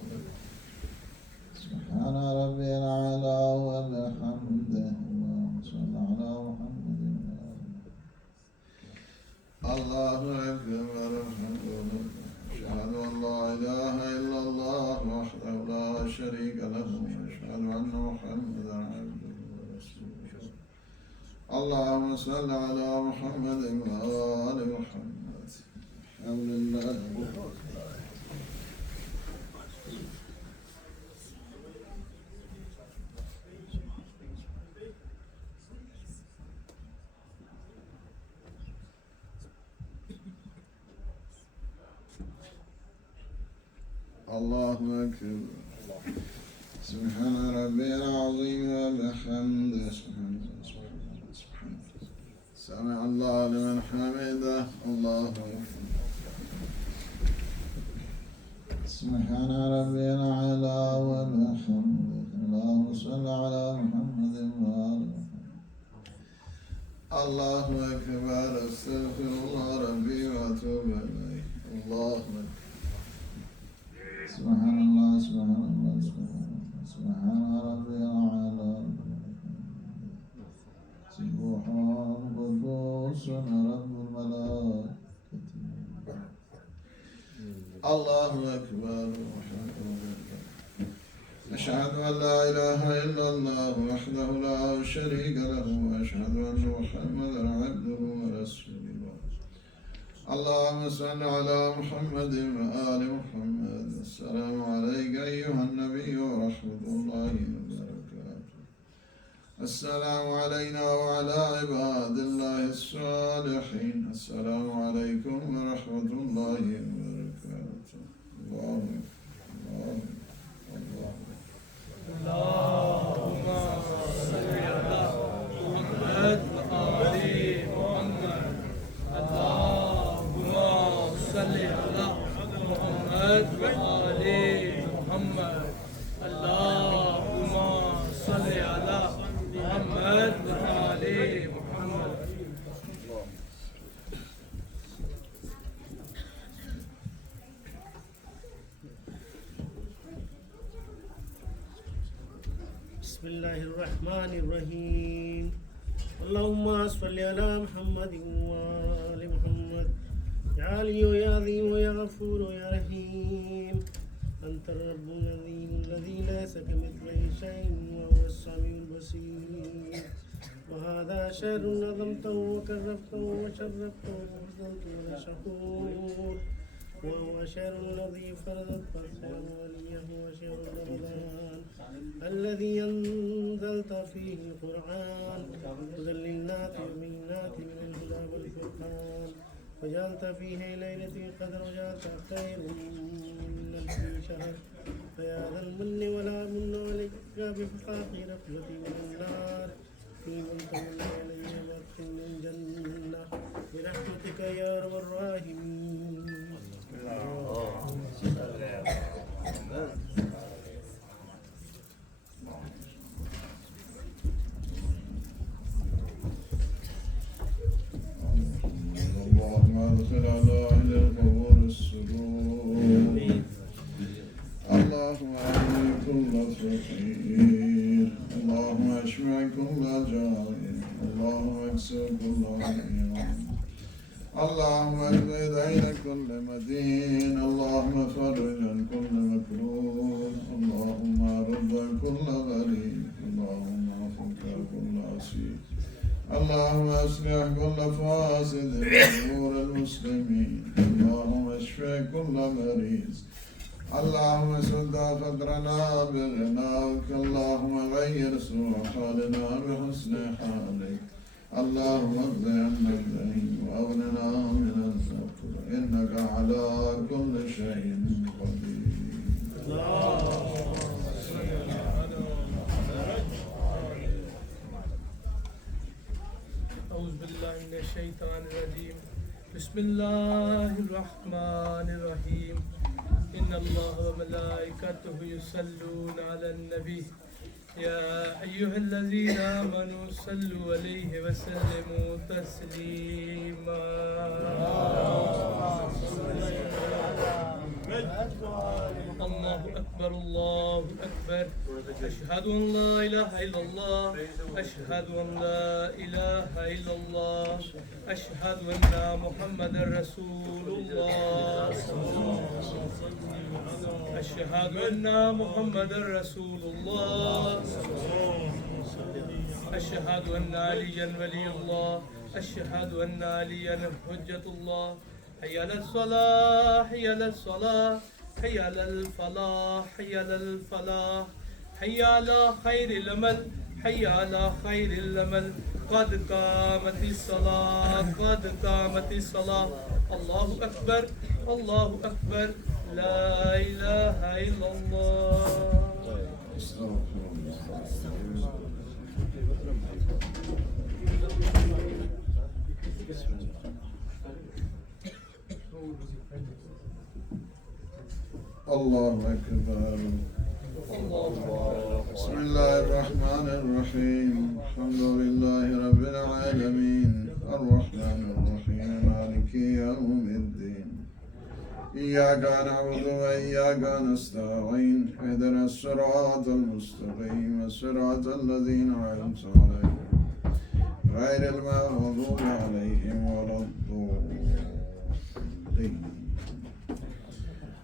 سبحان ربي الأعلى وبحمده اللهم صل على محمد الله أكبر الحمد لله أشهد أن لا إله إلا الله وحده لا شريك له وأشهد أن محمدا عبده ورسوله اللهم صل على محمد وآل محمد حول الله الله أكبر سبحان ربي العظيم وبحمده سبحان سمع الله لمن حمده الله أكبر سبحان ربي الأعلى وبحمده اللهم صل على محمد وآل محمد الله أكبر استغفر الله ربي وأتوب إليه الله أكبر سبحان الله سبحان الله سبحان ربي الأعلى سبحان قدوس رب الملائكة الله أكبر أشهد أن لا إله إلا الله وحده لا شريك له وأشهد أن محمدا عبده ورسوله اللهم صل على محمد وآل محمد السلام عليك أيها النبي ورحمة الله وبركاته السلام علينا وعلى عباد الله الصالحين السلام عليكم ورحمة الله وبركاته الله الله الله اللهم صل على محمد وآل محمد اللهم صل على محمد وآل محمد اللهم صل على محمد وآل محمد بسم الله الرحمن الرحيم اللهم صل على محمد وآل محمد يا علي يا عظيم يا غفور يا رحيم أنت الرب الذي ليس كمثله شيء وهو السميع البصير وهذا شهر نظمته وكرمته وشرفته وفضلته على شكور وهو شهر الذي فرضت فرضه وليه وشهر رمضان الذي أنزلت فيه القرآن هدى للناس وبينات من الهدى والفرقان وجعلت فيه ليلة القدر وجعلت خير من ألف شهر فيا ذا المن ولا من عليك بفقاق رحمتي من النار في منتهى الليل وادخل من الجنة برحمتك يا أرحم الراحمين اللهم ادخل على أهل القبور السرور اللهم أهل كل فقير اللهم اشفع كل جائع اللهم اكسر كل عظيم اللهم اقض دين كل مدين اللهم فرج عن كل مكروه اللهم رد عن كل غريب اللهم فك كل عسير اللهم اصلح كل فاسد امور المسلمين اللهم اشفع كل مريض اللهم سد فقرنا بغناك اللهم غير سوء حالنا بحسن حالك اللهم اقض عنا الدين واغننا من الفقر انك على كل شيء قدير أعوذ بالله من الشيطان الرجيم بسم الله الرحمن الرحيم إن الله وملائكته يصلون على النبي يا أيها الذين آمنوا صلوا عليه وسلموا تسليما. الله أكبر الله أكبر. أشهد أن لا إله إلا الله. أشهد أن لا إله إلا الله. أشهد أن محمدا رسول الله. أشهد أن محمدا رسول الله. أشهد أن عليا ولي الله. أشهد أن عليا حجة الله. حي على الصلاة حي على الصلاة حي على الفلاح حي على الفلاح حي على خير العمل حي على خير العمل. قد قامت الصلاة قد قامت الصلاة. الله أكبر الله أكبر. لا إله إلا الله. الله أكبر. بسم الله الرحمن الرحيم. الحمد لله رب العالمين الرحمن الرحيم مالك يوم الدين. إياك نعبد وإياك نستعين. اهدنا الصراط المستقيم صراط الذين أنعمت عليهم غير المغضوب عليهم ولا الضالين.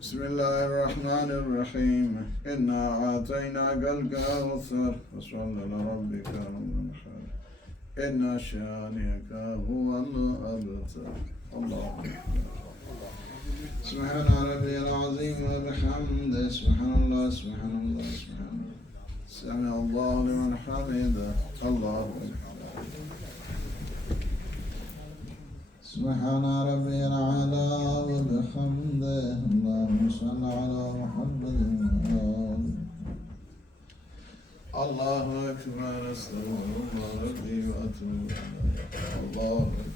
بسم الله الرحمن الرحيم. إنا أعطيناك الكوثر فصل لربك وانحر إن شانئك هو الأبتر. الله سبحان ربي العظيم وبحمده. سبحان الله سبحان الله سبحان الله. سمع الله لمن حمده. الله أكبر. سبحان ربي الأعلى وبحمده. اللهم صل على محمد وآله. الله أكبر. أستغفر الله ربي وأتوب إليه. الله أكبر.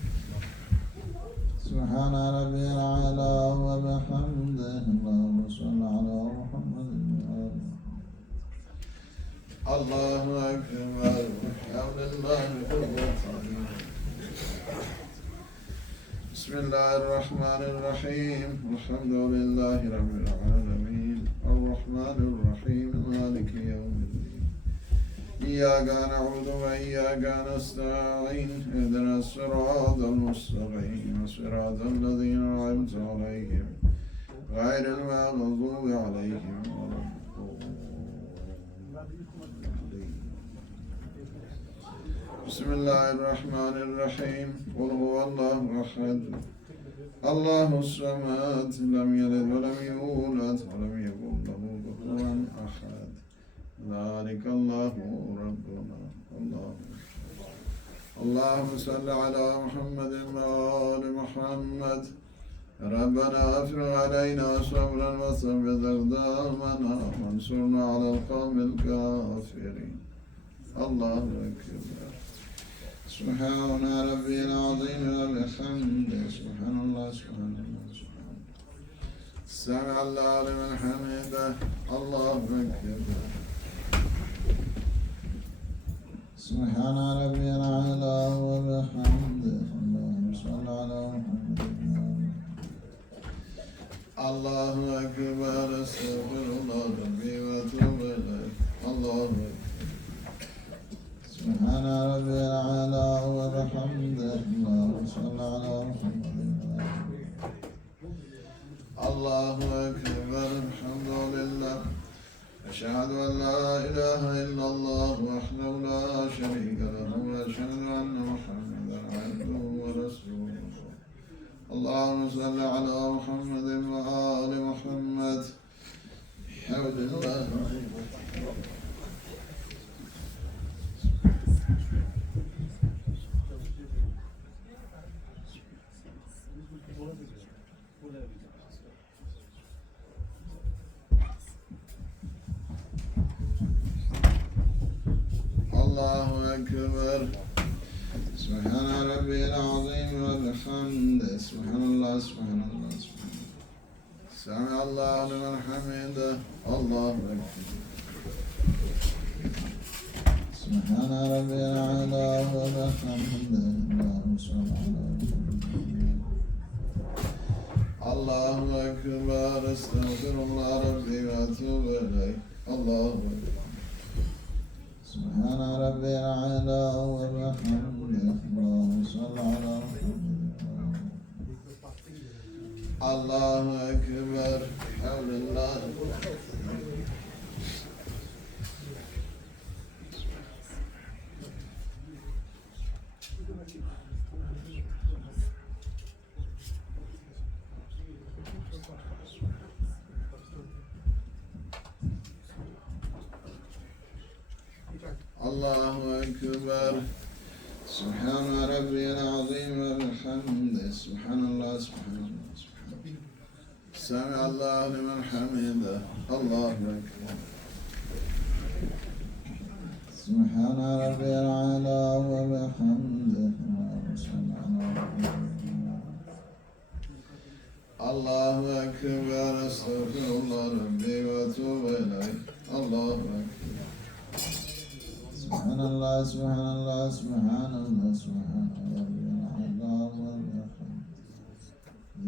سبحان ربي الأعلى وبحمده. اللهم صل على محمد وآله. الله أكبر. بحول الله قوة. بسم الله الرحمن الرحيم. الحمد لله رب العالمين الرحمن الرحيم مالك يوم الدين. إياك نعبد وإياك نستعين. اهدنا الصراط المستقيم صراط الذين أنعمت عليهم غير المغضوب عليهم ولا الضالين. بسم الله الرحمن الرحيم. قل هو الله أحد الله الصمد لم يلد ولم يولد ولم يكن له كفوا أحد. ذلك الله ربنا. اللهم صل على محمد وآل محمد. ربنا أفرغ علينا صبرا وثبت أقدامنا وانصرنا على القوم الكافرين. الله أكبر. سبحان ربي العظيم وبحمده. سبحان الله سبحان الله سبحان الله. سمع الله لمن حمده. الله أكبر. سبحان ربي الأعلى وبحمده. اللهم صل على محمد. الله أكبر. أستغفر الله ربي وأتوب إليه. الله أكبر. سبحان ربي الأعلى وبحمده. اللهم صل على محمد. الله أكبر. الحمد لله. أشهد أن لا إله إلا الله وحده لا شريك له وأشهد أن محمدا عبده ورسوله. اللهم صل على محمد وآل محمد. حول الله. الله أكبر. سبحان ربي العظيم وبحمده. سبحان الله سبحان الله سبحان الله. سمع الله لمن حمده. الله أكبر. سبحان ربي الأعلى وبحمده اللهم صل على محمد. الله أكبر. أستغفر الله ربي وأتوب إليه. الله أكبر. سبحان ربي الأعلى وبحمده اللهم صل على محمد. الله أكبر. حول الله. الله أكبر. سبحان ربي العظيم وبحمده. سبحان الله سبحان الله سبحان الله. سمع الله لمن حمده. الله أكبر. سبحان ربي الأعلى وبحمده. الله أكبر. أستغفر الله ربي وأتوب إليه. الله أكبر. سبحان الله سبحان الله سبحان الله سبحان الله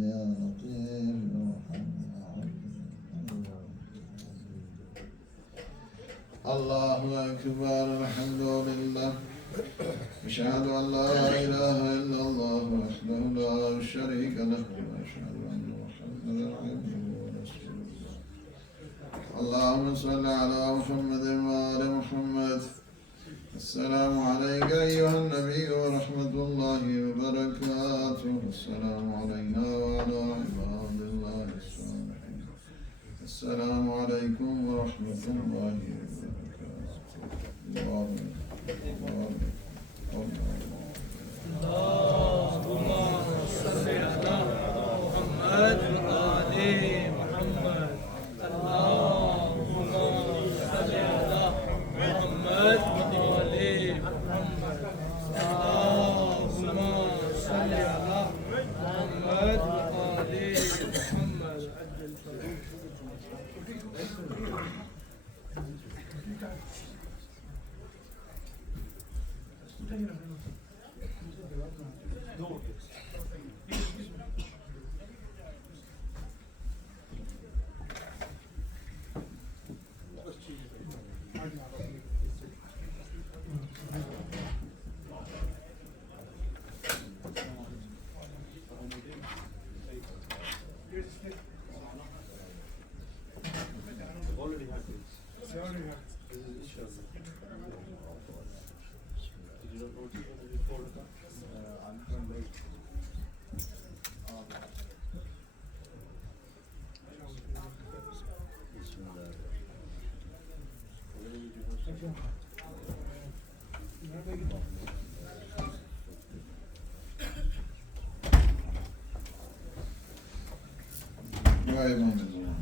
يا لطيف يا الله أكبر. الحمد لله. أشهد أن لا إله إلا الله وحده لا شريك له وأشهد أن محمدا عبده ورسوله. اللهم صل على محمد وآل محمد. السلام عليك أيها النبي ورحمة الله وبركاته. السلام علينا وعلى عباد الله الصالحين. السلام عليكم ورحمة الله وبركاته. اللهم صل على محمد وآل محمد. اللهم صل على محمد وآل محمد. اللهم صل على محمد وآل محمد.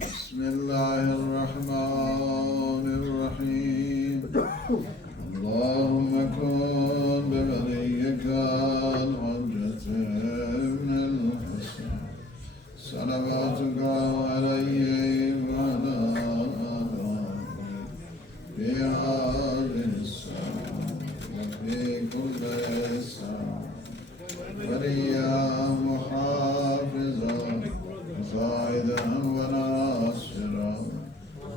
بسم الله الرحمن الرحيم. اللهم كن بوليك الحجة ابن الحسن صلواتك عليه وعلى آله في هذه الساعة وفي كل ساعة وليا محافظا قائدا وناصرا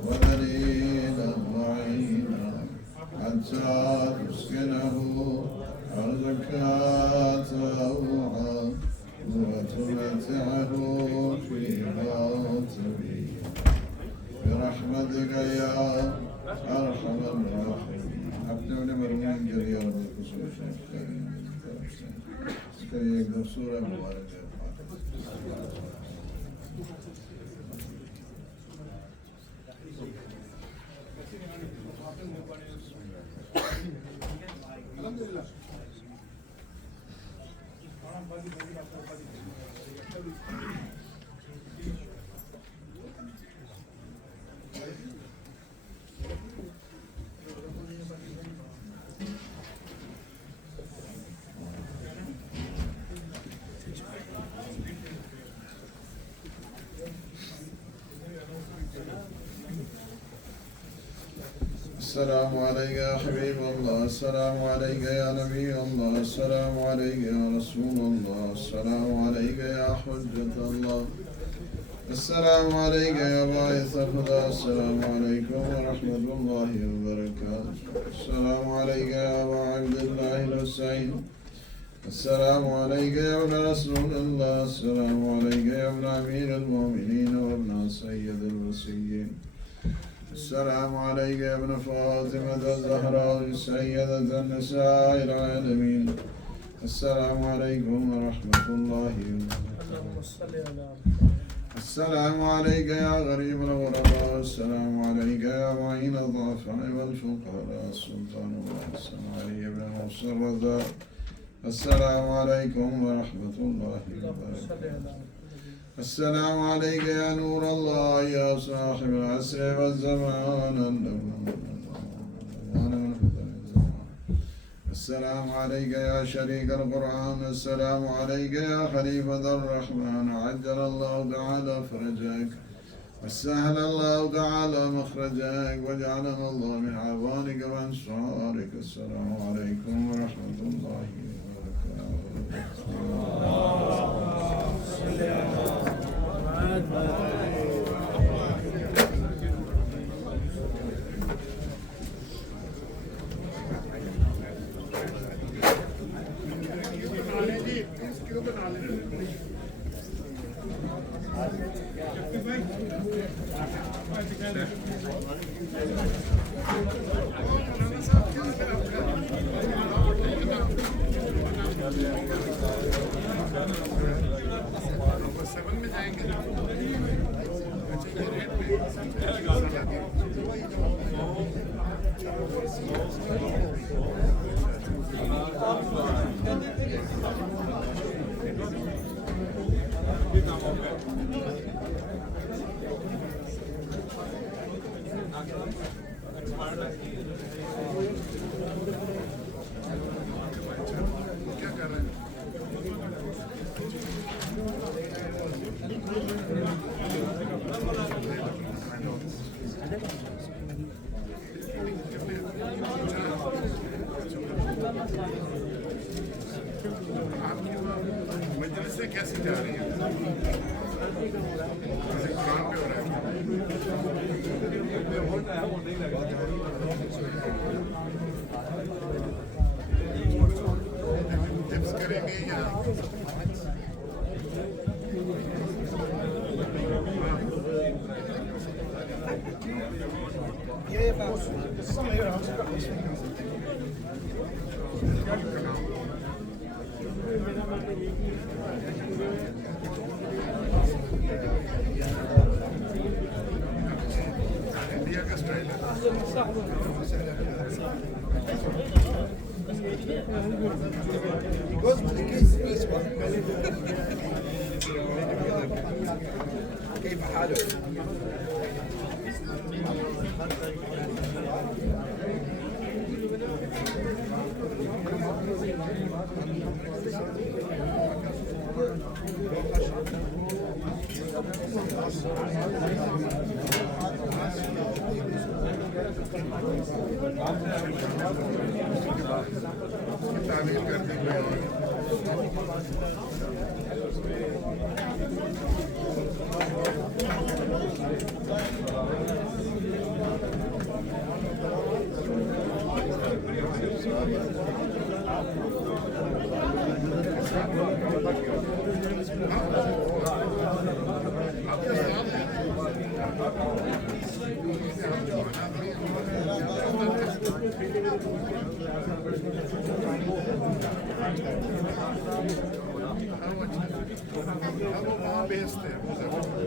ودليلا معينا حتى تسكنه أرضك طوعا وتمتعه فيها طويلا برحمتك يا أرحم الراحمين. اپنے مرمون ذریعہ اور خصوص کریے ایک دم سورہ مبارک ہے. السلام عليك يا حبيب الله السلام عليك يا نبي الله السلام عليك يا رسول الله السلام عليك يا حجة الله السلام عليك يا باعث الهدى السلام عليكم ورحمة الله وبركاته السلام عليك يا أبا عبد الله الحسين السلام عليك يا ابن رسول الله السلام عليك يا ابن أمير المؤمنين وابن سيد الوصيين السلام عليك يا ابن فاطمة الزهراء سيدة النساء العالمين السلام عليكم ورحمة الله وبركاته السلام عليك يا غريب الغرباء السلام عليك يا معين الضعفاء والفقراء السلطان والحسن علي بن موسى الرزاق السلام عليكم ورحمة الله وبركاته السلام عليك يا نور الله يا صاحب العصر والزمان السلام عليك يا شريك القرآن السلام عليك يا خليفة الرحمن عجل الله تعالى فرجك وسهل الله تعالى مخرجك وجعلنا الله من عوانك وانصارك السلام عليكم ورحمة الله مجلسیں کیسے جا رہی ہیں کہاں پہ ہو رہا ہے ٹپس کریں گے یا انڈیا کا اسٹائل كيف حالك؟ تعمیر کرتے ہوئے وہ وہاں بیچتے ہیں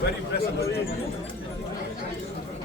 Very impressive.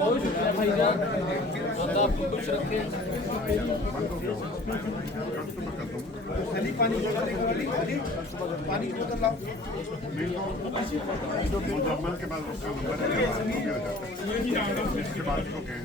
بہت شکریہ بھائی جان، اللہ آپ کو خوش رکھے. علی پانی لگا دے گا، علی پانی کی بوتل لاؤ. مزمل کے بعد اس کا نمبر ہے اس کے بعد کو کہیں